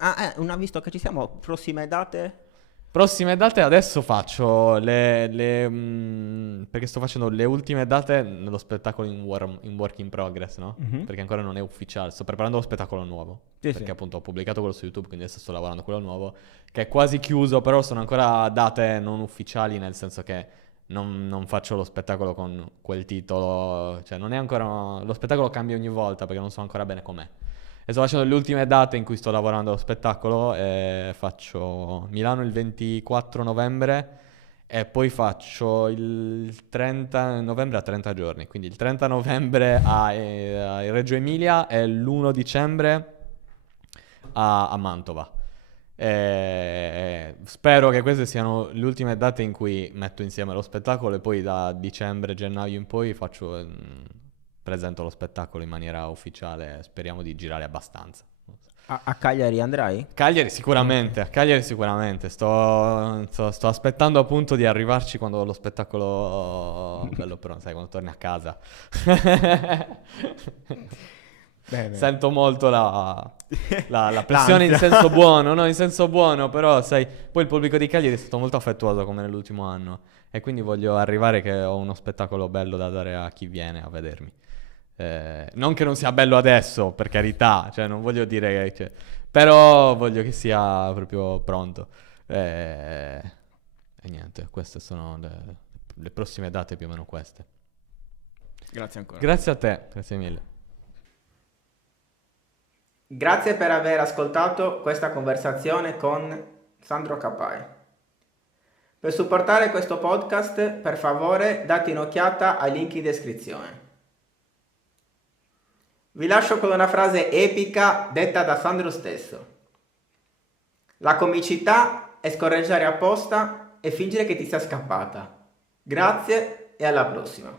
visto che ci siamo, prossime date? Prossime date adesso faccio perché sto facendo le ultime date nello spettacolo in work in progress, no? Perché ancora non è ufficiale, sto preparando lo spettacolo nuovo. Sì, Perché sì. appunto ho pubblicato quello su YouTube, quindi adesso sto lavorando a quello nuovo, che è quasi chiuso, però sono ancora date non ufficiali, nel senso che non faccio lo spettacolo con quel titolo, cioè non è ancora... Lo spettacolo cambia ogni volta perché non so ancora bene com'è. E sto facendo le ultime date in cui sto lavorando allo spettacolo e faccio Milano il 24 novembre e poi faccio il 30 novembre a 30 giorni, quindi il 30 novembre a Reggio Emilia e l'1 dicembre a Mantova. Spero che queste siano le ultime date in cui metto insieme lo spettacolo e poi da dicembre, gennaio in poi presento lo spettacolo in maniera ufficiale. Speriamo di girare abbastanza. A Cagliari andrai? Cagliari sicuramente, a Cagliari sicuramente. Sto aspettando appunto di arrivarci quando lo spettacolo bello però, sai, quando torni a casa. Bene. Sento molto la pressione in senso buono, no? In senso buono, però sai, poi il pubblico di Cagliari è stato molto affettuoso come nell'ultimo anno e quindi voglio arrivare che ho uno spettacolo bello da dare a chi viene a vedermi. Non che non sia bello adesso, per carità, cioè non voglio dire che... però voglio che sia proprio pronto. E niente, queste sono le prossime date più o meno queste. Grazie ancora. Grazie a te, grazie mille. Grazie per aver ascoltato questa conversazione con Sandro Capai. Per supportare questo podcast, per favore, date un'occhiata ai link in descrizione. Vi lascio con una frase epica detta da Sandro stesso. La comicità è scorreggiare apposta e fingere che ti sia scappata. Grazie e alla prossima.